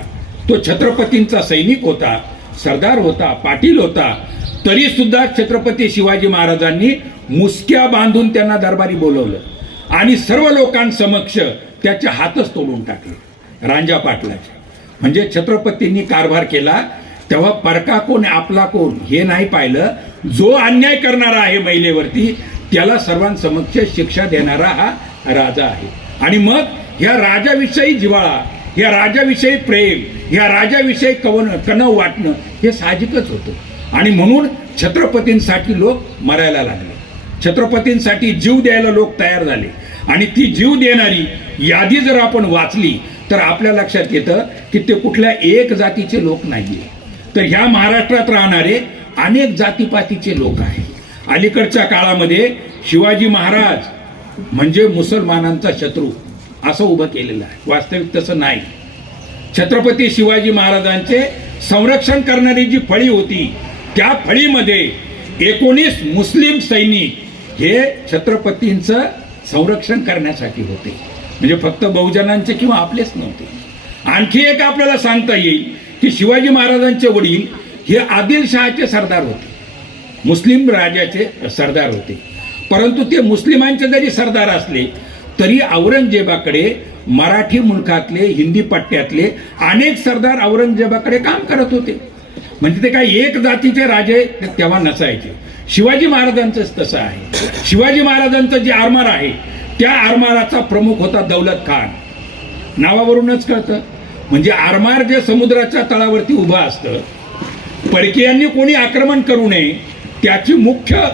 तो छत्रपतींचा सैनिक होता, सरदार होता, पाटील होता, तरी सुद्धा छत्रपती शिवाजी महाराजांनी मुसक्या बांधून त्यांना दरबारी बोलवलं आणि सर्व लोकांसमक्ष त्याचे हातच तोडून टाकले रांजा पाटलाचे. म्हणजे छत्रपतींनी कारभार केला तेव्हा परका कोण आपला कोण हे नाही पाहिलं. जो अन्याय करणारा आहे महिलेवरती त्याला सर्वांसमक्ष शिक्षा देणारा हा राजा आहे. आणि मग ह्या राजाविषयी जिव्हाळा, ह्या राजाविषयी प्रेम, ह्या राजाविषयी कणव वाटणं हे साहजिकच होतं आणि म्हणून छत्रपतींसाठी लोक मरायला लागले, छत्रपतींसाठी जीव द्यायला लोक तयार झाले. आणि ती जीव देणारी यादी जर आपण वाचली तर आपल्या लक्षात येतं की ते कुठल्या एक जातीचे लोक नाहीये, तर ह्या महाराष्ट्रात राहणारे अनेक जातीपातीचे लोक आहेत. अलीकडच्या काळामध्ये शिवाजी महाराज म्हणजे मुसलमानांचा शत्रू असं उभं केलेलं आहे. वास्तविक तसं नाही. छत्रपती शिवाजी महाराजांचे संरक्षण करणारी जी फळी होती त्या फळीमध्ये 19 मुस्लिम सैनिक हे छत्रपतींचं संरक्षण करण्यासाठी होते. म्हणजे फक्त बहुजनांचे किंवा आपलेच नव्हते. आणखी एक आपल्याला सांगता येईल की शिवाजी महाराजांचे वडील हे आदिलशहाचे सरदार होते, मुस्लिम राजाचे सरदार होते. परंतु ते मुस्लिमांचे जरी सरदार असले तरी औरंगजेबाकडे मराठी मुलखातले, हिंदी पट्ट्यातले अनेक सरदार औरंगजेबाकडे काम करत होते. म्हणजे ते काही एक जातीचे राजे तेव्हा नसायचे. शिवाजी महाराजांचंच तसं आहे. शिवाजी महाराजांचं जे आरमार आहे त्या आरमाराचा प्रमुख होता दौलत खान. नावावरूनच कळतं. म्हणजे आरमार जे समुद्राच्या तळावरती उभं असतं, परकीयांनी कोणी आक्रमण करू नये त्याची मुख्य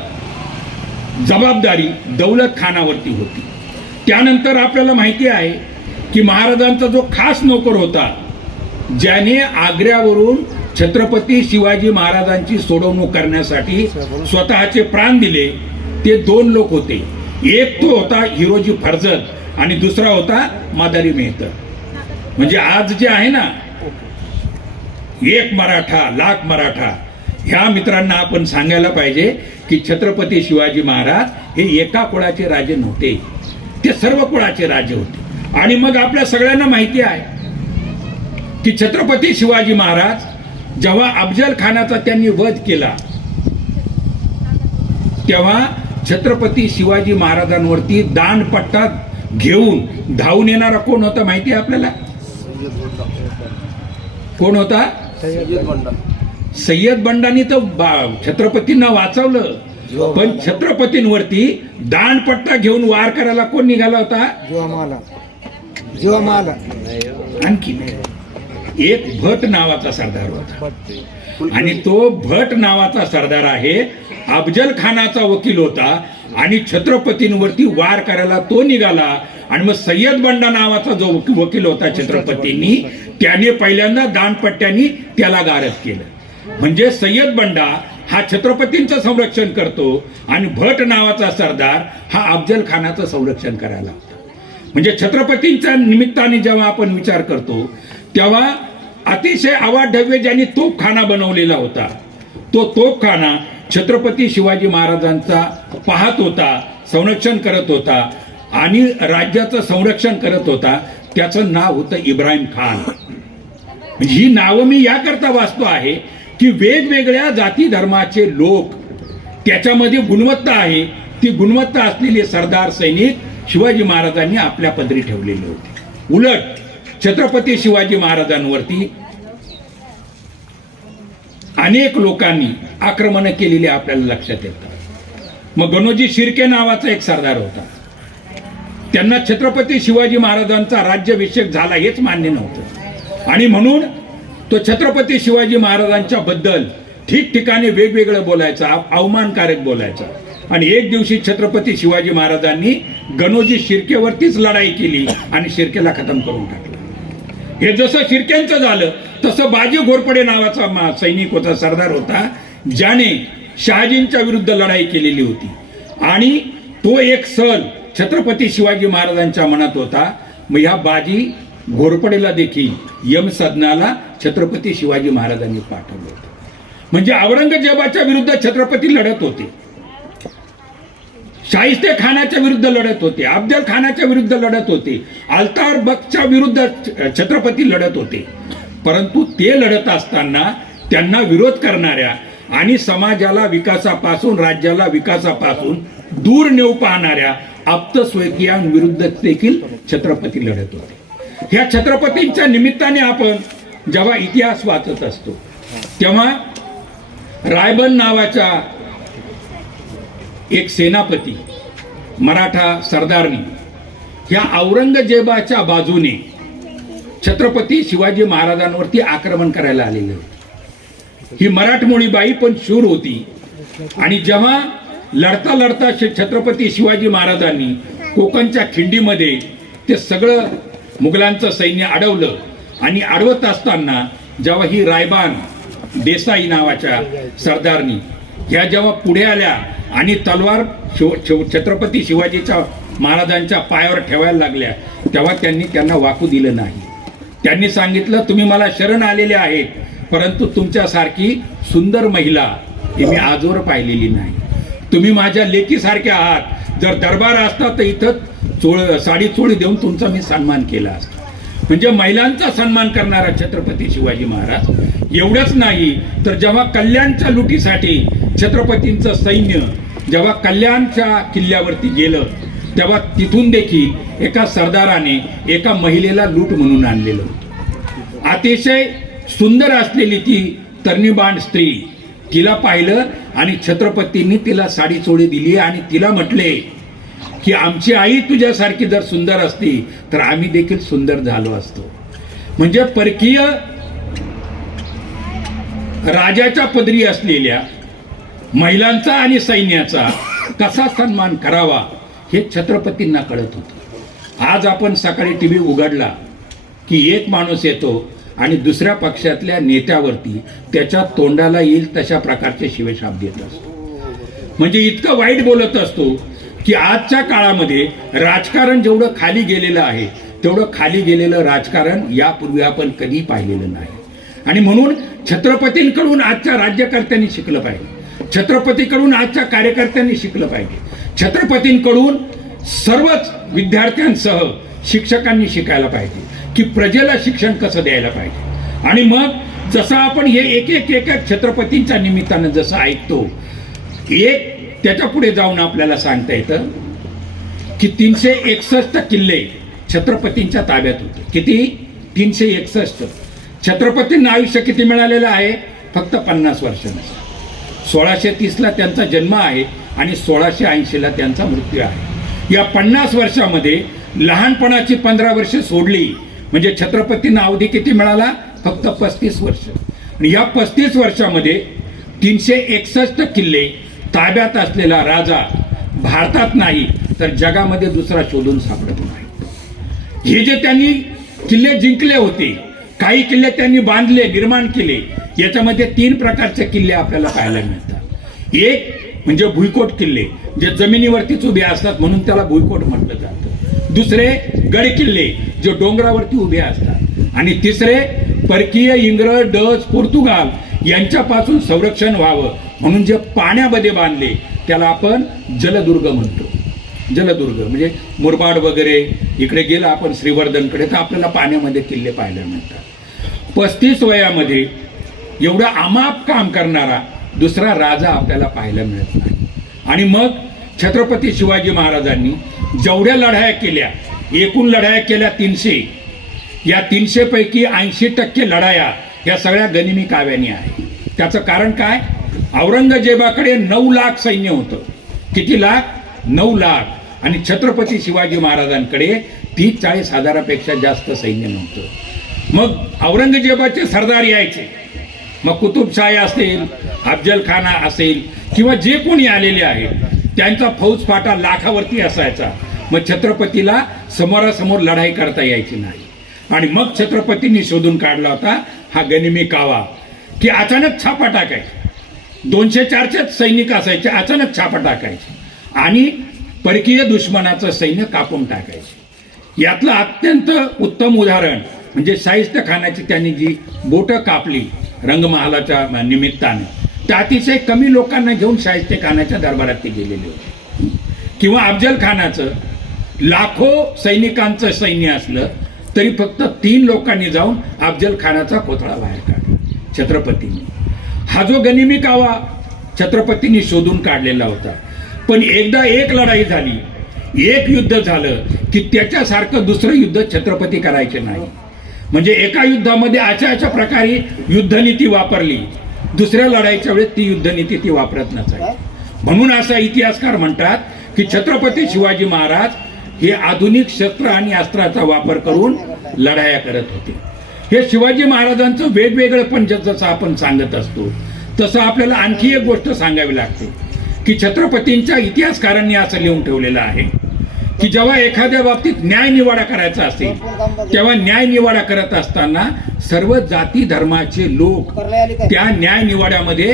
जबाबदारी दौलत खानावरती होती. त्यानंतर आपल्याला माहिती आहे की महाराजांचा जो खास नोकर होता ज्याने आग्र्यावरून छत्रपती शिवाजी महाराजांची सोडवणूक करण्यासाठी स्वतःचे प्राण दिले ते 2 लोक होते. एक तो होता हिरोजी फर्जत आणि दुसरा होता मादारी मेहतर. म्हणजे आज जे आहे ना, 1 मराठा लाख मराठा, ह्या मित्रांना आपण सांगायला पाहिजे की छत्रपती शिवाजी महाराज हे एका कुळाचे राजे नव्हते, ते सर्व कुळाचे राजे होते. आणि मग आपल्या सगळ्यांना माहिती आहे की छत्रपती शिवाजी महाराज जेव्हा अफजल खानाचा त्यांनी वध केला तेव्हा छत्रपती शिवाजी महाराजांवरती दांडपट्टा घेऊन धावून येणारा कोण होता माहिती आहे आपल्याला? कोण होता? सय्यद बंडानी तर छत्रपतींना वाचवलं, पण छत्रपतींवरती दांडपट्टा घेऊन वार करायला कोण निघाला होता? जीवामाला आणखी एक भट नावाचा सरदार होता. आणि तो भट नावाचा सरदार आहे, अफजल खानाचा वकील होता आणि छत्रपतींवरती वार करायला तो निघाला आणि मग सय्यद बंडा नावाचा जो वकील होता छत्रपतींनी, त्याने पहिल्यांदा दानपट्ट्यांनी त्याला गारद केलं. म्हणजे सय्यद बंडा हा छत्रपतींचं संरक्षण करतो आणि भट नावाचा सरदार हा अफजल खानाचं संरक्षण करायला होता. म्हणजे छत्रपतींच्या निमित्ताने जेव्हा आपण विचार करतो तेव्हा अतिशय अवाढव्य ज्यांनी तोफखाना बनवलेला होता, तो तोफखाना छत्रपती शिवाजी महाराजांचा पाहत होता, संरक्षण करत होता आणि राज्याचं संरक्षण करत होता. त्याचं नाव होतं इब्राहिम खान. ही नावं मी याकरता वाचतो आहे की वेगवेगळ्या जाती धर्माचे लोक त्याच्यामध्ये गुणवत्ता आहे, ती गुणवत्ता असलेले सरदार सैनिक शिवाजी महाराजांनी आपल्या पदरी ठेवलेले होते. उलट छत्रपती शिवाजी महाराजांवरती अनेक लोकांनी आक्रमण केलेली आपल्याला लक्षात येतात. मग गणोजी शिर्के नावाचा एक सरदार होता. त्यांना छत्रपती शिवाजी महाराजांचा राज्याभिषेक झाला हेच मान्य नव्हतं आणि म्हणून तो छत्रपती शिवाजी महाराजांच्या बद्दल ठिकठिकाणी वेगवेगळं बोलायचा, अवमानकारक बोलायचा. आणि एक दिवशी छत्रपती शिवाजी महाराजांनी गणोजी शिर्केवरतीच लढाई केली आणि शिर्केला खतम करून टाकलं. हे जसं शिर्क्यांचं झालं तसं बाजी घोरपडे नावाचा सैनिक होता, सरदार होता, ज्याने शहाजींच्या विरुद्ध लढाई केलेली होती. आणि तो एक सल छत्रपती शिवाजी महाराजांच्या मनात होता. मग ह्या बाजी घोरपडेला देखील यमसदनाला छत्रपती शिवाजी महाराजांनी पाठवलं होतं. म्हणजे औरंगजेबाच्या विरुद्ध छत्रपती लढत होते, शाहिस्ते खानाच्या विरुद्ध लढत होते, अफजल खानाच्या विरुद्ध लढत होते, अल्तार बक्षच्या विरुद्ध छत्रपती लढत होते. परंतु ते लढत असताना त्यांना विरोध करणाऱ्या आणि समाजाला विकासापासून, राज्याला विकासापासून दूर नेऊ पाहणाऱ्या आप्तस्वकीयांविरुद्ध देखील छत्रपती लढत होते. ह्या छत्रपतींच्या निमित्ताने आपण जेव्हा इतिहास वाचत असतो तेव्हा रायबन नावाच्या एक सेनापती मराठा सरदारनी ह्या औरंगजेबाच्या बाजूने छत्रपती शिवाजी महाराजांवरती आक्रमण करायला आलेले होते. ही मराठमोळी बाई पण शूर होती आणि जेव्हा लढता लढता छत्रपती शिवाजी महाराजांनी कोकणच्या खिंडीमध्ये ते सगळं मुघलांचं सैन्य अडवलं आणि अडवत असताना जेव्हा ही रायबान देसाई नावाच्या सरदारनी ह्या जेव्हा पुढे आल्या आणि तलवार छत्रपती शिवाजीच्या महाराजांच्या पायावर ठेवायला लागल्या तेव्हा त्यांनी त्यांना वाकू दिलं नाही. त्यांनी सांगितलं, तुम्ही मला शरण आलेले आहेत, परंतु तुमच्यासारखी सुंदर महिला ही मी आजवर पाहिलेली नाही. तुम्ही माझ्या लेकीसारख्या आहात. जर दरबार असता तर इथं साडी चोळी देऊन तुमचा मी सन्मान केला असता. म्हणजे महिलांचा सन्मान करणारा छत्रपती शिवाजी महाराज. एवढंच नाही तर जेव्हा कल्याणच्या लुटीसाठी छत्रपतींचं सैन्य जेव्हा कल्याणच्या किल्ल्यावरती गेलं तेव्हा तिथून देखील एका सरदाराने एका महिलेला लूट म्हणून आणलेलं होतं. अतिशय सुंदर असलेली ती तरणीबाण स्त्री, तिला पाहिलं आणि छत्रपतींनी तिला साडी चोळी दिली आणि तिला म्हटले की आमची आई तुझ्यासारखी जर सुंदर असती तर आम्ही देखील सुंदर झालो असतो. म्हणजे परकीय राजाच्या पदरी असलेल्या महिलांचा आणि सैन्याचा कसा सन्मान करावा हे छत्रपतींना कळत होतं. आज आपण सकाळी टीव्ही उघडला की एक माणूस येतो आणि दुसऱ्या पक्षातल्या नेत्यावरती त्याच्या तोंडाला येईल तशा प्रकारचे शिवेशाप देत असतो. म्हणजे इतकं वाईट बोलत असतो की आजच्या काळामध्ये राजकारण जेवढं खाली गेलेलं आहे तेवढं खाली गेलेलं राजकारण यापूर्वी आपण कधी पाहिलेलं नाही. आणि म्हणून छत्रपतींकडून आजच्या राज्यकर्त्यांनी शिकलं पाहिजे, छत्रपतीकडून आजच्या कार्यकर्त्यांनी शिकलं पाहिजे, छत्रपतींकडून सर्वच विद्यार्थ्यांसह शिक्षकांनी शिकायला पाहिजे की प्रजेला शिक्षण कसं द्यायला पाहिजे. आणि मग जसं आपण हे एक एक एक एक छत्रपतींच्या निमित्तानं जसं ऐकतो, एक त्याच्या पुढे जाऊन आपल्याला सांगता येतं की 361 किल्ले छत्रपतींच्या ताब्यात होते. किती? 361. छत्रपतींना आयुष्य किती मिळालेलं आहे? फक्त 50 वर्षांचं. 1630ला त्यांचा जन्म आहे आणि 1680ला त्यांचा मृत्यू आहे. या 50 वर्षामध्ये लहानपणाची 15 वर्ष सोडली म्हणजे छत्रपतींना अवधी किती मिळाला? फक्त 35 वर्ष. आणि या 35 वर्षामध्ये 361 किल्ले ताब्यात असलेला राजा भारतात नाही तर जगामध्ये दुसरा शोधून सापडत नाही. हे जे त्यांनी किल्ले जिंकले होते, काही किल्ले त्यांनी बांधले, निर्माण केले, याच्यामध्ये 3 प्रकारचे किल्ले आपल्याला पाहायला मिळतात. एक म्हणजे भुईकोट किल्ले, जे जमिनीवरतीच उभे असतात म्हणून त्याला भुईकोट म्हटलं जातं. दुसरे गड किल्ले, जे डोंगरावरती उभे असतात. आणि तिसरे परकीय, इंग्रज, डच, पोर्तुगाल यांच्यापासून संरक्षण व्हावं म्हणून जे पाण्यामध्ये बांधले त्याला आपण जलदुर्ग म्हणतो. जलदुर्ग म्हणजे मुरबाड वगैरे इकडे गेला आपण श्रीवर्धनकडे तर आपल्याला पाण्यामध्ये किल्ले पाहायला मिळतात. 35 वयामध्ये एवढा अमाप काम करणारा दुसरा राजा आपल्याला पाहायला मिळत नाही. आणि मग छत्रपती शिवाजी महाराजांनी जेवढ्या लढाया केल्या, एकूण लढाया केल्या 300, या 300 पैकी 80% लढाया या सगळ्या गनिमी काव्याने आहे. त्याचं कारण काय? औरंगजेबाकडे 9 लाख सैन्य होतं. किती लाख? 9 लाख. आणि छत्रपती शिवाजी महाराजांकडे 30-40 हजारापेक्षा जास्त सैन्य नव्हतं. मग औरंगजेबाचे सरदार यायचे, मग कुतुबशाही असेल, अफजल खाना असेल किंवा जे कोणी आलेले आहेत त्यांचा फौजफाटा लाखावरती असायचा. मग छत्रपतीला समोरासमोर लढाई करता यायची नाही. आणि मग छत्रपतींनी शोधून काढला होता हा गनिमी कावा, की अचानक छापा टाकायचे. 200-400 सैनिक असायचे, अचानक छापा टाकायचे आणि परकीय दुश्मनाचं सैन्य कापून टाकायचे. यातलं अत्यंत उत्तम उदाहरण म्हणजे शाहिस्ते खानाची त्यांनी जी बोटं कापली रंगमहालाच्या निमित्ताने, त्या अतिशय कमी लोकांना घेऊन शाहिस्ते खानाच्या दरबारात ते गेलेले होते. किंवा अफजल खानाचं लाखो सैनिकांचं सैन्य असलं तरी फक्त 3 लोकांनी जाऊन अफजल खानाचा कोथळा बाहेर काढला छत्रपतींनी. हा जो गनिमी कावा छत्रपतींनी शोधून काढलेला होता. पण एकदा एक लढाई झाली, एक युद्ध झालं की त्याच्यासारखं दुसरं युद्ध छत्रपती करायचे नाही. म्हणजे एका युद्धामध्ये अशा प्रकारे युद्धनीती वापरली, दुसऱ्या लढाईच्या वेळेस ती युद्धनीती ती वापरत नसायची. म्हणून असा इतिहासकार म्हणतात की छत्रपती शिवाजी महाराज हे आधुनिक शस्त्र आणि अस्त्राचा वापर करून लढाया करत होते. हे शिवाजी महाराजांचं वेगवेगळं पण जसं आपण सांगत असतो तसं आपल्याला आणखी एक गोष्ट सांगावी लागते की छत्रपतींच्या इतिहासकारांनी असं लिहून ठेवलेलं आहे की जेव्हा एखाद्या बाबतीत न्याय निवाडा करायचा असेल तेव्हा न्याय निवाडा करत असताना सर्व जाती धर्माचे लोक त्या न्याय निवाड्यामध्ये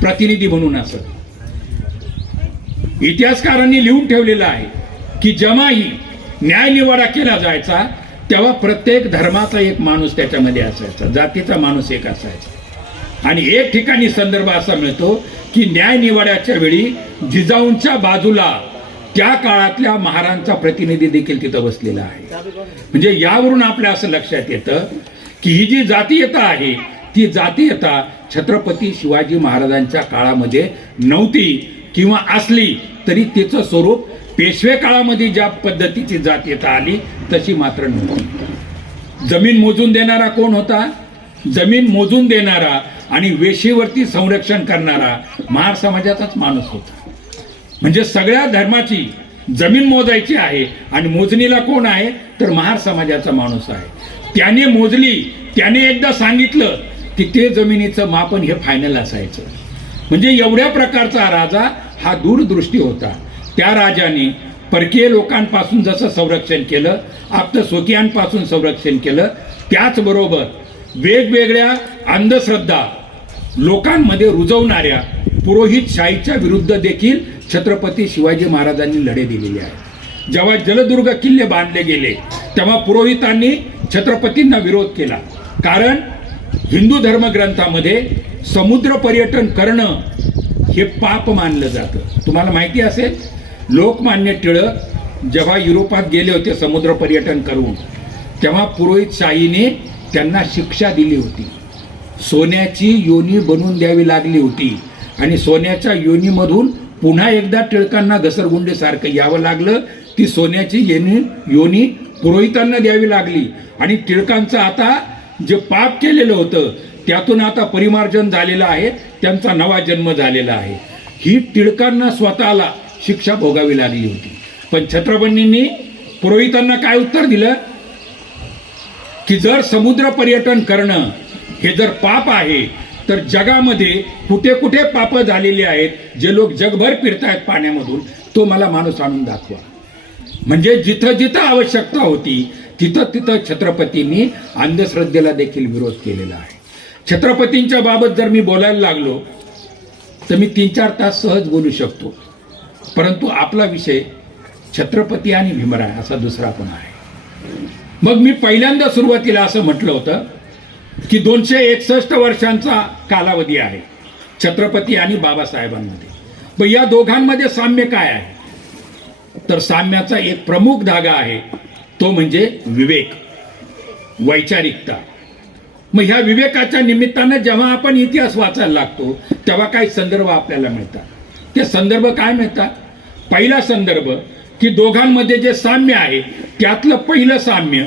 प्रतिनिधी म्हणून असत. इतिहासकारांनी लिहून ठेवलेलं आहे की जेव्हाही न्याय निवाडा केला जायचा तेव्हा प्रत्येक धर्माचा एक माणूस त्याच्यामध्ये असायचा, जातीचा माणूस एक असायचा. आणि एक ठिकाणी संदर्भ असा मिळतो की न्याय निवाड्याच्या वेळी जिजाऊंच्या बाजूला त्या काळातल्या महाराजांचा प्रतिनिधी देखील तिथं बसलेला आहे. म्हणजे यावरून आपल्या असं लक्षात येतं की ही जी जातीयता आहे ती जातीयता छत्रपती शिवाजी महाराजांच्या काळामध्ये नव्हती किंवा असली तरी तिचं स्वरूप पेशवे काळामध्ये ज्या पद्धतीची जातीयता आली तशी मात्र नव्हती. जमीन मोजून देणारा कोण होता? जमीन मोजून देणारा आणि वेशीवरती संरक्षण करणारा महार समाजाचाच माणूस होता. म्हणजे सगळ्या धर्माची जमीन मोजायची आहे आणि मोजणीला कोण आहे तर महार समाजाचा माणूस आहे. त्याने मोजली, त्याने एकदा सांगितलं की ते जमिनीचं मापन हे फायनल असायचं. म्हणजे एवढ्या प्रकारचा राजा हा दूरदृष्टी होता. त्या राजाने परकीय लोकांपासून जसं संरक्षण केलं, आप्तस्वकीयांपासून संरक्षण केलं, त्याचबरोबर वेगवेगळ्या अंधश्रद्धा लोकांमध्ये रुजवणाऱ्या पुरोहितशाहीच्या विरुद्ध देखील छत्रपती शिवाजी महाराजांनी लढे दिलेले आहेत. जेव्हा जलदुर्ग किल्ले बांधले गेले तेव्हा पुरोहितांनी छत्रपतींना विरोध केला. कारण हिंदू धर्मग्रंथामध्ये समुद्र पर्यटन करणं हे पाप मानलं जातं. तुम्हाला माहिती असेल लोकमान्य टिळक जेव्हा युरोपात गेले होते समुद्र पर्यटन करून तेव्हा पुरोहितशाहीने त्यांना शिक्षा दिली होती. सोन्याची योनी बनवून द्यावी लागली होती आणि सोन्याच्या योनीमधून पुन्हा एकदा टिळकांना घसरगुंडीसारखं यावं लागलं. ती सोन्याची योनी पुरोहितांना द्यावी लागली आणि टिळकांचं आता जे पाप केलेलं होतं त्यातून आता परिमार्जन झालेलं आहे, त्यांचा नवा जन्म झालेला आहे. ही टिळकांना स्वतःला शिक्षा भोगावी लागली होती. पण छत्रपतींनी पुरोहितांना काय उत्तर दिलं की जर समुद्र पर्यटन करणं हे जर पाप आहे तर जगामध्ये कुठे कुठे पाप झालेले आहेत, जे लोक जगभर फिरतायत पाण्यामधून, तो मला माणूस आणून दाखवा. म्हणजे जिथं जिथं आवश्यकता होती तिथं तिथं छत्रपतींनी अंधश्रद्धेला देखील विरोध केलेला आहे. छत्रपतींच्या बाबत जर मी बोलायला लागलो तर मी 3-4 तास सहज बोलू शकतो, परंतु आपला विषय छत्रपती आणि भीमराय असा दुसरा पण आहे. मग मी पहिल्यांदा सुरुवातीला असं म्हटलं होतं की 261 वर्षांचा कालावधी आहे छत्रपती आणि बाबासाहेबांमध्ये. मग या दोघांमध्ये साम्य काय आहे? तर साम्याचा एक प्रमुख धागा आहे, तो म्हणजे विवेक, वैचारिकता. मग ह्या विवेकाच्या निमित्तानं जेव्हा आपण इतिहास वाचायला लागतो तेव्हा काही संदर्भ आपल्याला मिळतात. ते संदर्भ काय मिळतात? पहिला संदर्भ की दोघांमध्ये जे साम्य आहे त्यातलं पहिलं साम्य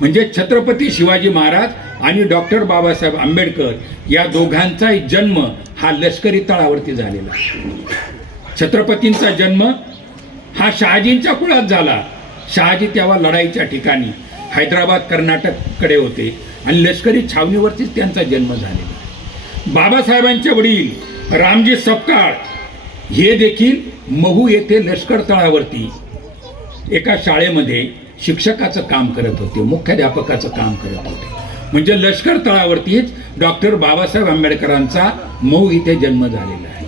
म्हणजे छत्रपती शिवाजी महाराज आणि डॉक्टर बाबासाहेब आंबेडकर या दोघांचा जन्म हा लष्करी तळावरती झालेला आहे. छत्रपतींचा जन्म हा शहाजींच्या कुळात झाला. शहाजी तेव्हा लढाईच्या ठिकाणी हैदराबाद कर्नाटककडे होते आणि लष्करी छावणीवरतीच त्यांचा जन्म झालेला. बाबासाहेबांचे वडील रामजी सपकाळ हे देखील महू येथे लष्कर तळावरती एका शाळेमध्ये शिक्षकाचं काम करत होते, मुख्याध्यापकाचं काम करत होते. म्हणजे लष्कर तळावरतीच डॉक्टर बाबासाहेब आंबेडकरांचा महू इथे जन्म झालेला आहे.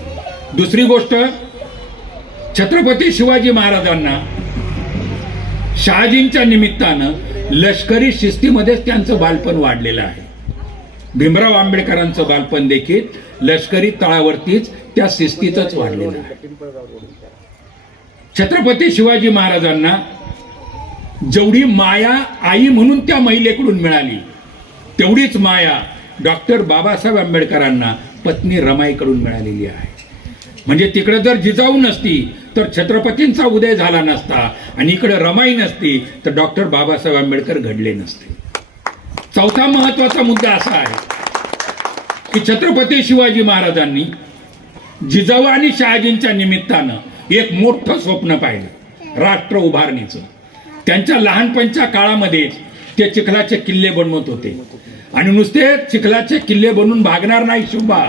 दुसरी गोष्ट, छत्रपती शिवाजी महाराजांना शहाजींच्या निमित्तानं लष्करी शिस्तीमध्येच त्यांचं बालपण वाढलेलं आहे. भीमराव आंबेडकरांचं बालपण देखील लष्करी तळावरतीच त्या शिस्तीतच वाढलेलं आहे. छत्रपती शिवाजी महाराजांना जेवढी माया आई म्हणून त्या महिलेकडून मिळाली तेवढीच माया डॉक्टर बाबासाहेब आंबेडकरांना पत्नी रमाईकडून मिळालेली आहे. म्हणजे तिकडे जर जिजाऊ नसती तर छत्रपतींचा उदय झाला नसता आणि इकडे रमाई नसती तर डॉक्टर बाबासाहेब आंबेडकर घडले नसते. चौथा महत्वाचा मुद्दा असा आहे की छत्रपती शिवाजी महाराजांनी जिजाऊ आणि शहाजींच्या निमित्तानं एक मोठं स्वप्न पाहिलं, राष्ट्र उभारणीचं. त्यांच्या लहानपणच्या काळामध्ये ते चिखलाचे किल्ले बनवत होते आणि नुसते चिखलाचे किल्ले बनवून भागणार नाही शुभा,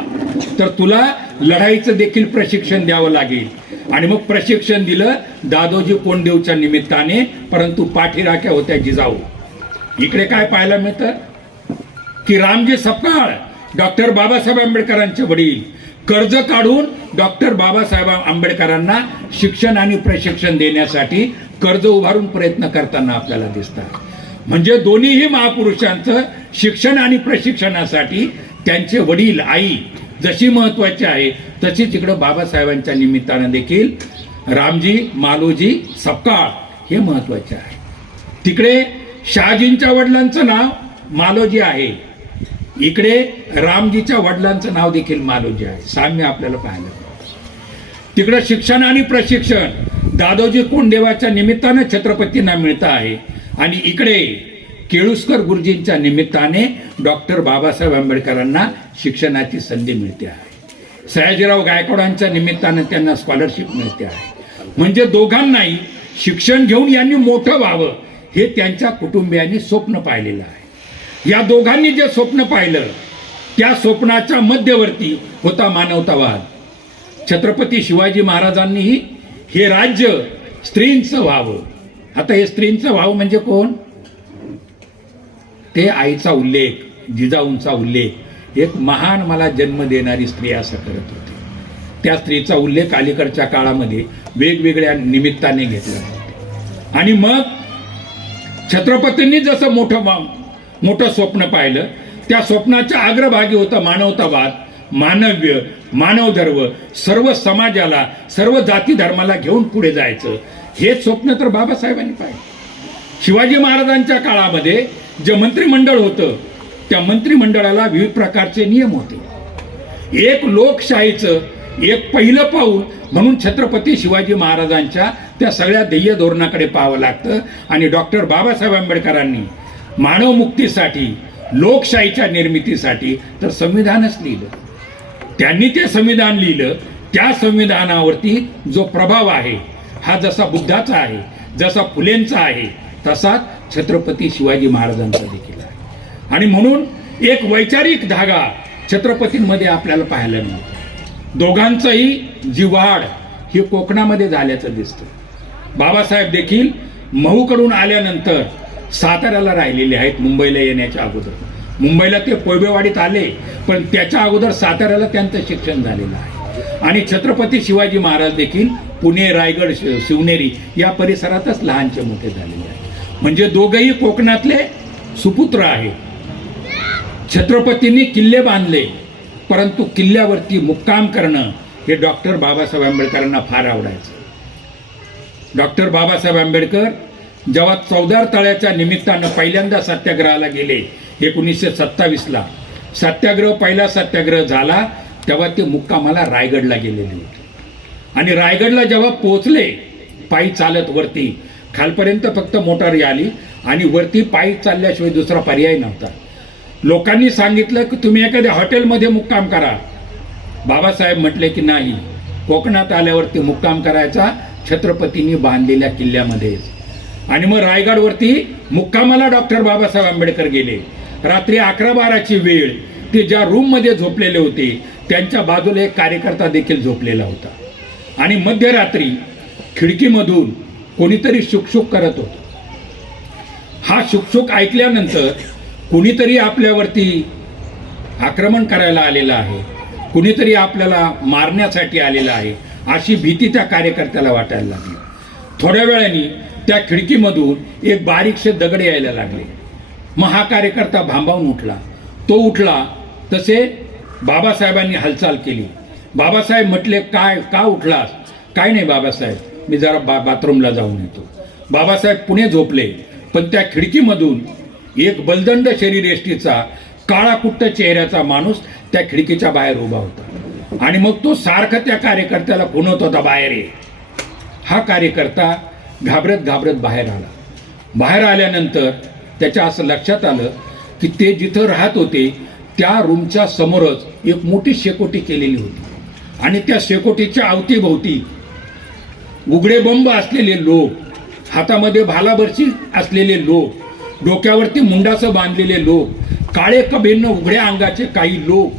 तर तुला लढाईचं देखील प्रशिक्षण द्यावं लागेल. आणि मग प्रशिक्षण दिलं दादोजी कोंडदेवच्या निमित्ताने, परंतु पाठीराख्या होत्या जिजाऊ. इकडे काय पाहायला मिळतं की रामजी सपकाळ डॉक्टर बाबासाहेब आंबेडकरांचे वडील कर्ज काढून डॉक्टर बाबासाहेब आंबेडकरांना शिक्षण आणि प्रशिक्षण देण्यासाठी कर्ज उभारून प्रयत्न करताना आपल्याला दिसतात. म्हणजे दोन्हीही महापुरुषांचं शिक्षण आणि प्रशिक्षणासाठी त्यांचे वडील आई जशी महत्वाची आहे तशीच इकडं बाबासाहेबांच्या निमित्तानं देखील रामजी मालोजी सपकाळ हे महत्वाचे आहे. तिकडे शहाजींच्या वडिलांचं नाव मालोजी आहे, इकडे रामजीच्या वडिलांचं नाव देखील मालोजी आहे. साम्य आपल्याला पाहायला मिळतं. तिकडे शिक्षण आणि प्रशिक्षण दादोजी कोंडदेवाच्या निमित्तानं छत्रपतींना मिळतं आहे आणि इकडे केळुस्कर गुरुजींच्या निमित्ताने डॉक्टर बाबासाहेब आंबेडकरांना शिक्षणाची संधी मिळते आहे. सयाजीराव गायकवाडांच्या निमित्तानं त्यांना स्कॉलरशिप मिळते आहे. म्हणजे दोघांनाही शिक्षण घेऊन यांनी मोठं व्हावं हे त्यांच्या कुटुंबियांनी स्वप्न पाहिलेलं आहे. या दोघांनी जे स्वप्न पाहिलं त्या स्वप्नाच्या मध्यवर्ती होता मानवतावाद. छत्रपती शिवाजी महाराजांनीही हे राज्य स्त्रींचं व्हावं. आता हे स्त्रींचं व्हावं म्हणजे कोण? ते आईचा उल्लेख, जिजाऊंचा उल्लेख, एक महान मला जन्म देणारी स्त्री असं करत होती. त्या स्त्रीचा उल्लेख अलीकडच्या काळामध्ये वेगवेगळ्या निमित्ताने घेतला. आणि मग छत्रपतींनी जसं मोठं स्वप्न पाहिलं त्या स्वप्नाच्या अग्रभागी होता मानवतावाद, मानव्य, मानवधर्म, सर्व समाजाला, सर्व जाती धर्माला घेऊन पुढे जायचं. हे स्वप्न तर बाबासाहेबांनी पाहिलं. शिवाजी महाराजांच्या काळामध्ये जे मंत्रिमंडळ होतं त्या मंत्रिमंडळाला विविध प्रकारचे नियम होते. एक लोकशाहीचं एक पहिलं पाऊल म्हणून छत्रपती शिवाजी महाराजांच्या त्या सगळ्या ध्येय धोरणाकडे पाहावं लागतं. आणि डॉक्टर बाबासाहेब आंबेडकरांनी मानव मुक्तीसाठी, लोकशाहीच्या निर्मितीसाठी तर संविधानच लिहिलं. त्यांनी ते संविधान लिहिलं. त्या संविधानावरती जो प्रभाव आहे हा जसा बुद्धाचा आहे, जसा फुलेंचा आहे, तसाच छत्रपती शिवाजी महाराजांचा देखील आहे. आणि म्हणून एक वैचारिक धागा छत्रपतींमध्ये आपल्याला पाहायला मिळतो. दोघांचंही जी वाढ ही कोकणामध्ये झाल्याचं दिसतं. बाबासाहेब देखील महूकडून आल्यानंतर साताऱ्याला राहिलेले आहेत मुंबईला येण्याच्या अगोदर. मुंबईला ते कोळबेवाडीत आले, पण त्याच्या अगोदर साताऱ्याला त्यांचं शिक्षण झालेलं आहे. आणि छत्रपती शिवाजी महाराज देखील पुणे, रायगड, शिवनेरी या परिसरातच लहानचे मोठे झालेले आहेत. म्हणजे दोघंही कोकणातले सुपुत्र आहेत. छत्रपतींनी किल्ले बांधले, परंतु किल्ल्यावरती मुक्काम करणं हे डॉक्टर बाबासाहेब आंबेडकरांना फार आवडायचं. डॉक्टर बाबासाहेब आंबेडकर जेव्हा चौदार तळ्याच्या निमित्तानं पहिल्यांदा सत्याग्रहाला गेले 1927ला, पहिला सत्याग्रह झाला तेव्हा ते मुक्कामाला रायगडला गेलेले होते. आणि रायगडला जेव्हा पोहोचले पायी चालत वरती, खालपर्यंत फक्त मोटार आली आणि वरती पायी चालल्याशिवाय दुसरा पर्याय नव्हता. लोकांनी सांगितलं की तुम्ही एखाद्या हॉटेलमध्ये मुक्काम करा. बाबासाहेब म्हटले की नाही, कोकणात आल्यावरती मुक्काम करायचा छत्रपतींनी बांधलेल्या किल्ल्यामध्ये. आणि मग रायगडवरती मुक्कामाला डॉक्टर बाबासाहेब आंबेडकर गेले. रात्री 11-12ची वेळ, ते ज्या रूममध्ये झोपलेले होते त्यांच्या बाजूला एक कार्यकर्ता देखील झोपलेला होता. आणि मध्यरात्री खिडकीमधून कोणीतरी शुकशुक करत होतं. हा शुकशुक ऐकल्यानंतर कुणीतरी आपल्यावरती आक्रमण करायला आलेलं आहे, कुणीतरी आपल्याला मारण्यासाठी आलेलं आहे, अशी भीती त्या कार्यकर्त्याला वाटायला लागली. थोड्या वेळाने त्या खिडकीमधून एक बारीकशे दगड यायला लागले. मग हा कार्यकर्ता भांबावून उठला. तो उठला तसे बाबासाहेबांनी हालचाल केली. बाबासाहेब म्हटले, काय का उठलास? काय नाही बाबासाहेब, मी जरा बाथरूमला जाऊन येतो. बाबासाहेब पुणे झोपले, पण त्या खिडकीमधून एक बलदंड शरीरयष्टीचा काळा कुट्ट चेहऱ्याचा माणूस त्या खिडकीच्या बाहेर उभा होता. आणि मग तो सारखं त्या कार्यकर्त्याला खुणवत होता, बाहेर ये. हा कार्यकर्ता घाबरत घाबरत बाहेर आला. बाहेर आल्यानंतर त्याच्या असं लक्षात आलं की ते जिथं राहत होते त्या रूमच्या समोरच एक मोठी शेकोटी केलेली होती. आणि त्या शेकोटीच्या अवतीभोवती उघडे बंब असलेले लोक, हातामध्ये भालाबरशी असलेले लोक, डोक्यावरती मुंडासं बांधलेले लोक, काळे कबेन्न उघड्या अंगाचे काही लोक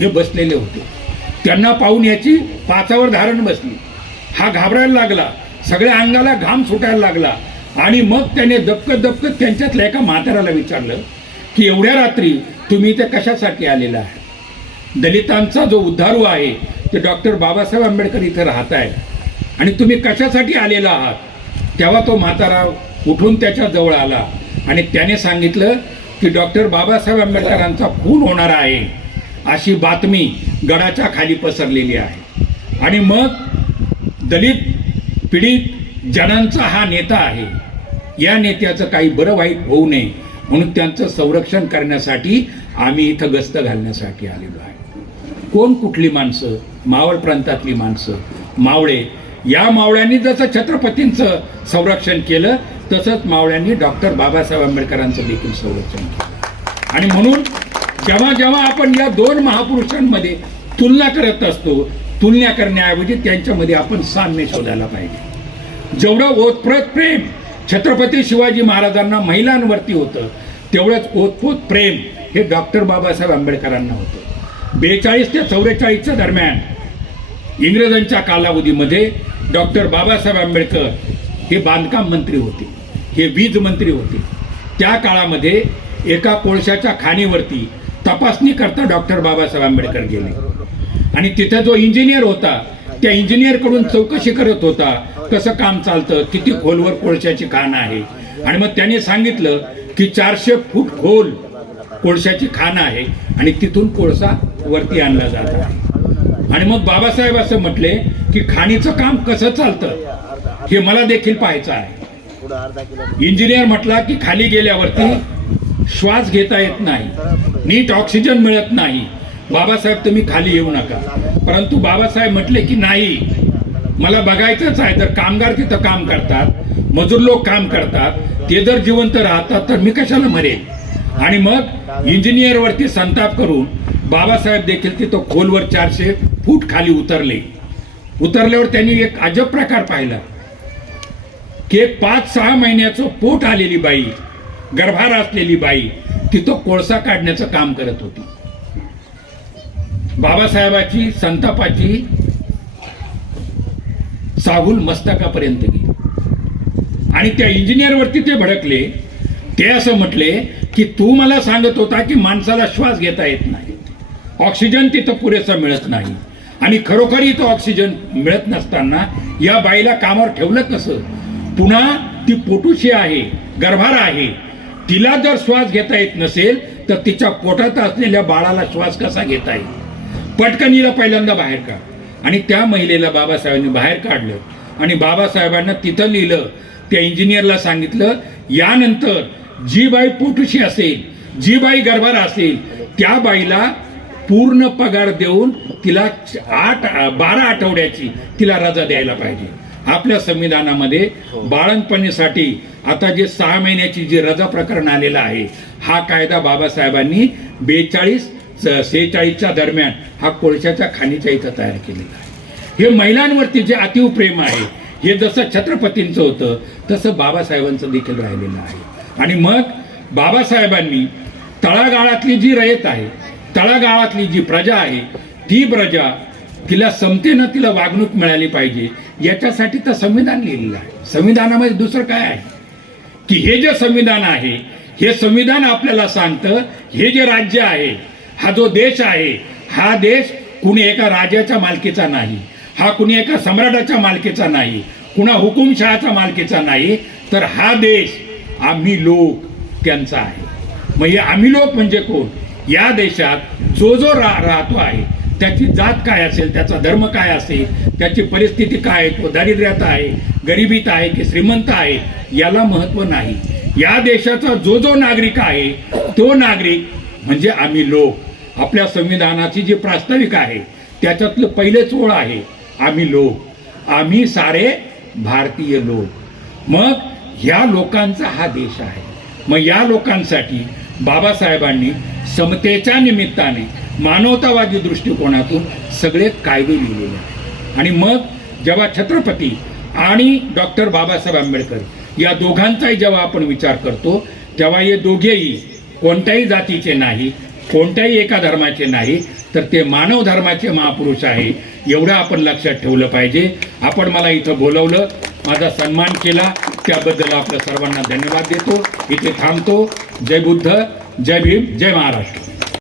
हे बसलेले होते. त्यांना पाहून याची पाचावर धारण बसली. हा घाबरायला लागला, सगळ्या अंगाला घाम सुटायला लागला. आणि मग त्याने दबकत त्यांच्यातल्या एका म्हाताऱ्याला विचारलं की एवढ्या रात्री तुम्ही इथे कशासाठी आलेला आहे? दलितांचा जो उद्धारू आहे ते डॉक्टर बाबासाहेब आंबेडकर इथे राहत आहे आणि तुम्ही कशासाठी आलेला आहात? तेव्हा तो म्हातारा उठून त्याच्या जवळ आला आणि त्याने सांगितलं की डॉक्टर बाबासाहेब आंबेडकरांचा खून होणार आहे अशी बातमी गडाच्या खाली पसरलेली आहे. आणि मग दलित पीडित जनांचा हा नेता आहे, या नेत्याचं काही बरं वाईट होऊ नये म्हणून त्यांचं संरक्षण करण्यासाठी आम्ही इथं गस्त घालण्यासाठी आलेलो आहे. कोण कुठली माणसं? मावळ प्रांतातली माणसं, मावळे. या मावळ्यांनी जसं छत्रपतींचं संरक्षण केलं तसंच मावळ्यांनी डॉक्टर बाबासाहेब आंबेडकरांचं देखील संरक्षण केलं. आणि म्हणून जेव्हा जेव्हा आपण या दोन महापुरुषांमध्ये तुलना करत असतो, तुलना करण्याऐवजी त्यांच्यामध्ये आपण साम्य शोधायला पाहिजे. जेवढं ओतप्रोत प्रेम छत्रपती शिवाजी महाराजांना महिलांवरती होतं, तेवढंच ओतप्रोत प्रेम हे डॉक्टर बाबासाहेब आंबेडकरांना होतं. 42 ते 44च्या दरम्यान इंग्रजांच्या कालावधीमध्ये डॉक्टर बाबासाहेब आंबेडकर हे बांधकाम मंत्री होते, हे वीज मंत्री होते. त्या काळामध्ये एका कोळशाच्या खाणीवरती तपासणी करता डॉक्टर बाबासाहेब आंबेडकर गेले. आणि तिथे जो इंजिनियर होता त्या इंजिनियरकडून चौकशी करत होता, कसं काम चालतं, किती खोलवर कोळशाची खाण आहे. आणि मग त्याने सांगितलं की 400 फूट खोल कोळशाची खाण आहे आणि तिथून कोळसा वरती आणला जात आहे. आणि मग बाबासाहेब असं म्हटले की खाणीचं काम कसं चालतं हे मला देखील पाहायचं आहे. इंजिनियर म्हटला की खाली गेल्यावरती श्वास घेता येत नाही, नीट ऑक्सिजन मिळत नाही, बाबासाहेब तुम्ही खाली येऊ नका. परंतु बाबासाहेब म्हटले की नाही, मला बघायचंच आहे. जर कामगार तिथं काम करतात, मजूर लोक काम करतात, ते जर जिवंत राहतात तर मी कशाला मरेल. आणि मग इंजिनियरवरती संताप करून बाबासाहेब देखील तिथं खोलवर 400 फूट खाली उतरले. उतरल्यावर त्यांनी एक अजब प्रकार पाहिला की एक 5-6 महिन्याचं पोट आलेली बाई, गर्भार असलेली बाई तिथं कोळसा काढण्याचं काम करत होती. बाबासाहेबाची संतापाची साहूल मस्तकापर्यंत गेली आणि त्या इंजिनियरवरती ते भडकले ते असं म्हटले की तू मला सांगत होता की माणसाला श्वास घेता येत नाही, ऑक्सिजन तिथं पुरेसा मिळत नाही, आणि खरोखर इथं ऑक्सिजन मिळत नसताना या बाईला कामावर ठेवलं कसं? पुन्हा ती पोटुशी आहे, गर्भार आहे, तिला जर श्वास घेता येत नसेल तर तिच्या पोटात असलेल्या बाळाला श्वास कसा घेता येईल? पटकन हिला पहिल्यांदा बाहेर काढ. आणि त्या महिलेला बाबासाहेबांनी बाहेर काढलं आणि बाबासाहेबांना तिथं लिहिलं. त्या इंजिनियरला सांगितलं यानंतर जी बाई पोटुशी असेल, जी बाई गर्भार असेल, त्या बाईला पूर्ण पगार देऊन तिला 12 आठवड्याची तिला रजा द्यायला पाहिजे. आपल्या संविधानामध्ये बाळंतपणीसाठी आता जे 6 महिन्याची जी रजा प्रकरण आलेलं आहे, हा कायदा बाबासाहेबांनी 42-46च्या दरम्यान हा कोळशाच्या खाणीच्या इथं तयार केलेला आहे. हे महिलांवरती जे अतीव प्रेम आहे, हे जसं छत्रपतींचं होतं तसं बाबासाहेबांचं देखील राहिलेलं आहे. आणि मग बाबासाहेबांनी तळागाळातली जी रयत आहे, तळागाळातली जी प्रजा आहे, ती प्रजा तिला समतेनं तिला वागणूक मिळाली पाहिजे, याच्यासाठी तर संविधान लिहिलेलं आहे. संविधानामध्ये दुसरं काय आहे की हे जे संविधान आहे, हे संविधान आपल्याला सांगतं हे जे राज्य आहे, हा जो देश आहे, हा देश कुणी एका राजाच्या मालकीचा नाही, हा कुणी एका सम्राटाच्या मालकीचा नाही, कुणा हुकुमशहाचा मालकीचा नाही, तर हा देश आम्ही लोक त्यांचा आहे. मग हे आम्ही लोक म्हणजे कोण? या देशात जो जो राहतो आहे, त्याची जात काय असेल, त्याचा धर्म काय असेल, त्याची परिस्थिती काय आहे, तो दारिद्र्यात आहे, गरिबीत आहे की श्रीमंत आहे, याला महत्व नाही. या देशाचा जो जो नागरिक आहे, तो नागरिक म्हणजे आम्ही लोक. आपल्या संविधानाची जी प्रास्ताविक आहे त्याच्यातलं पहिलेच ओळ आहे आम्ही लोक, आम्ही सारे भारतीय लोक. मग ह्या लोकांचा हा देश आहे. मग या लोकांसाठी बाबासाहेबांनी समतेच्या निमित्ताने मानवतावादी दृष्टिकोनातून सगळे कायदे लिहिलेले आहेत. आणि मग जेव्हा छत्रपती आणि डॉक्टर बाबासाहेब आंबेडकर या दोघांचाही जेव्हा आपण विचार करतो, तेव्हा हे दोघेही कोणत्याही जातीचे नाही, कोणत्याही एका धर्माचे नाही, तर ते मानव धर्माचे महापुरुष आहे, एवढं आपण लक्षात ठेवलं पाहिजे. आपण मला इथं बोलवलं, माझा सन्मान केला, त्याबद्दल आपल्या सर्वांना धन्यवाद देतो. इथे थांबतो. जय बुद्ध, जय भीम, जय महाराष्ट्र.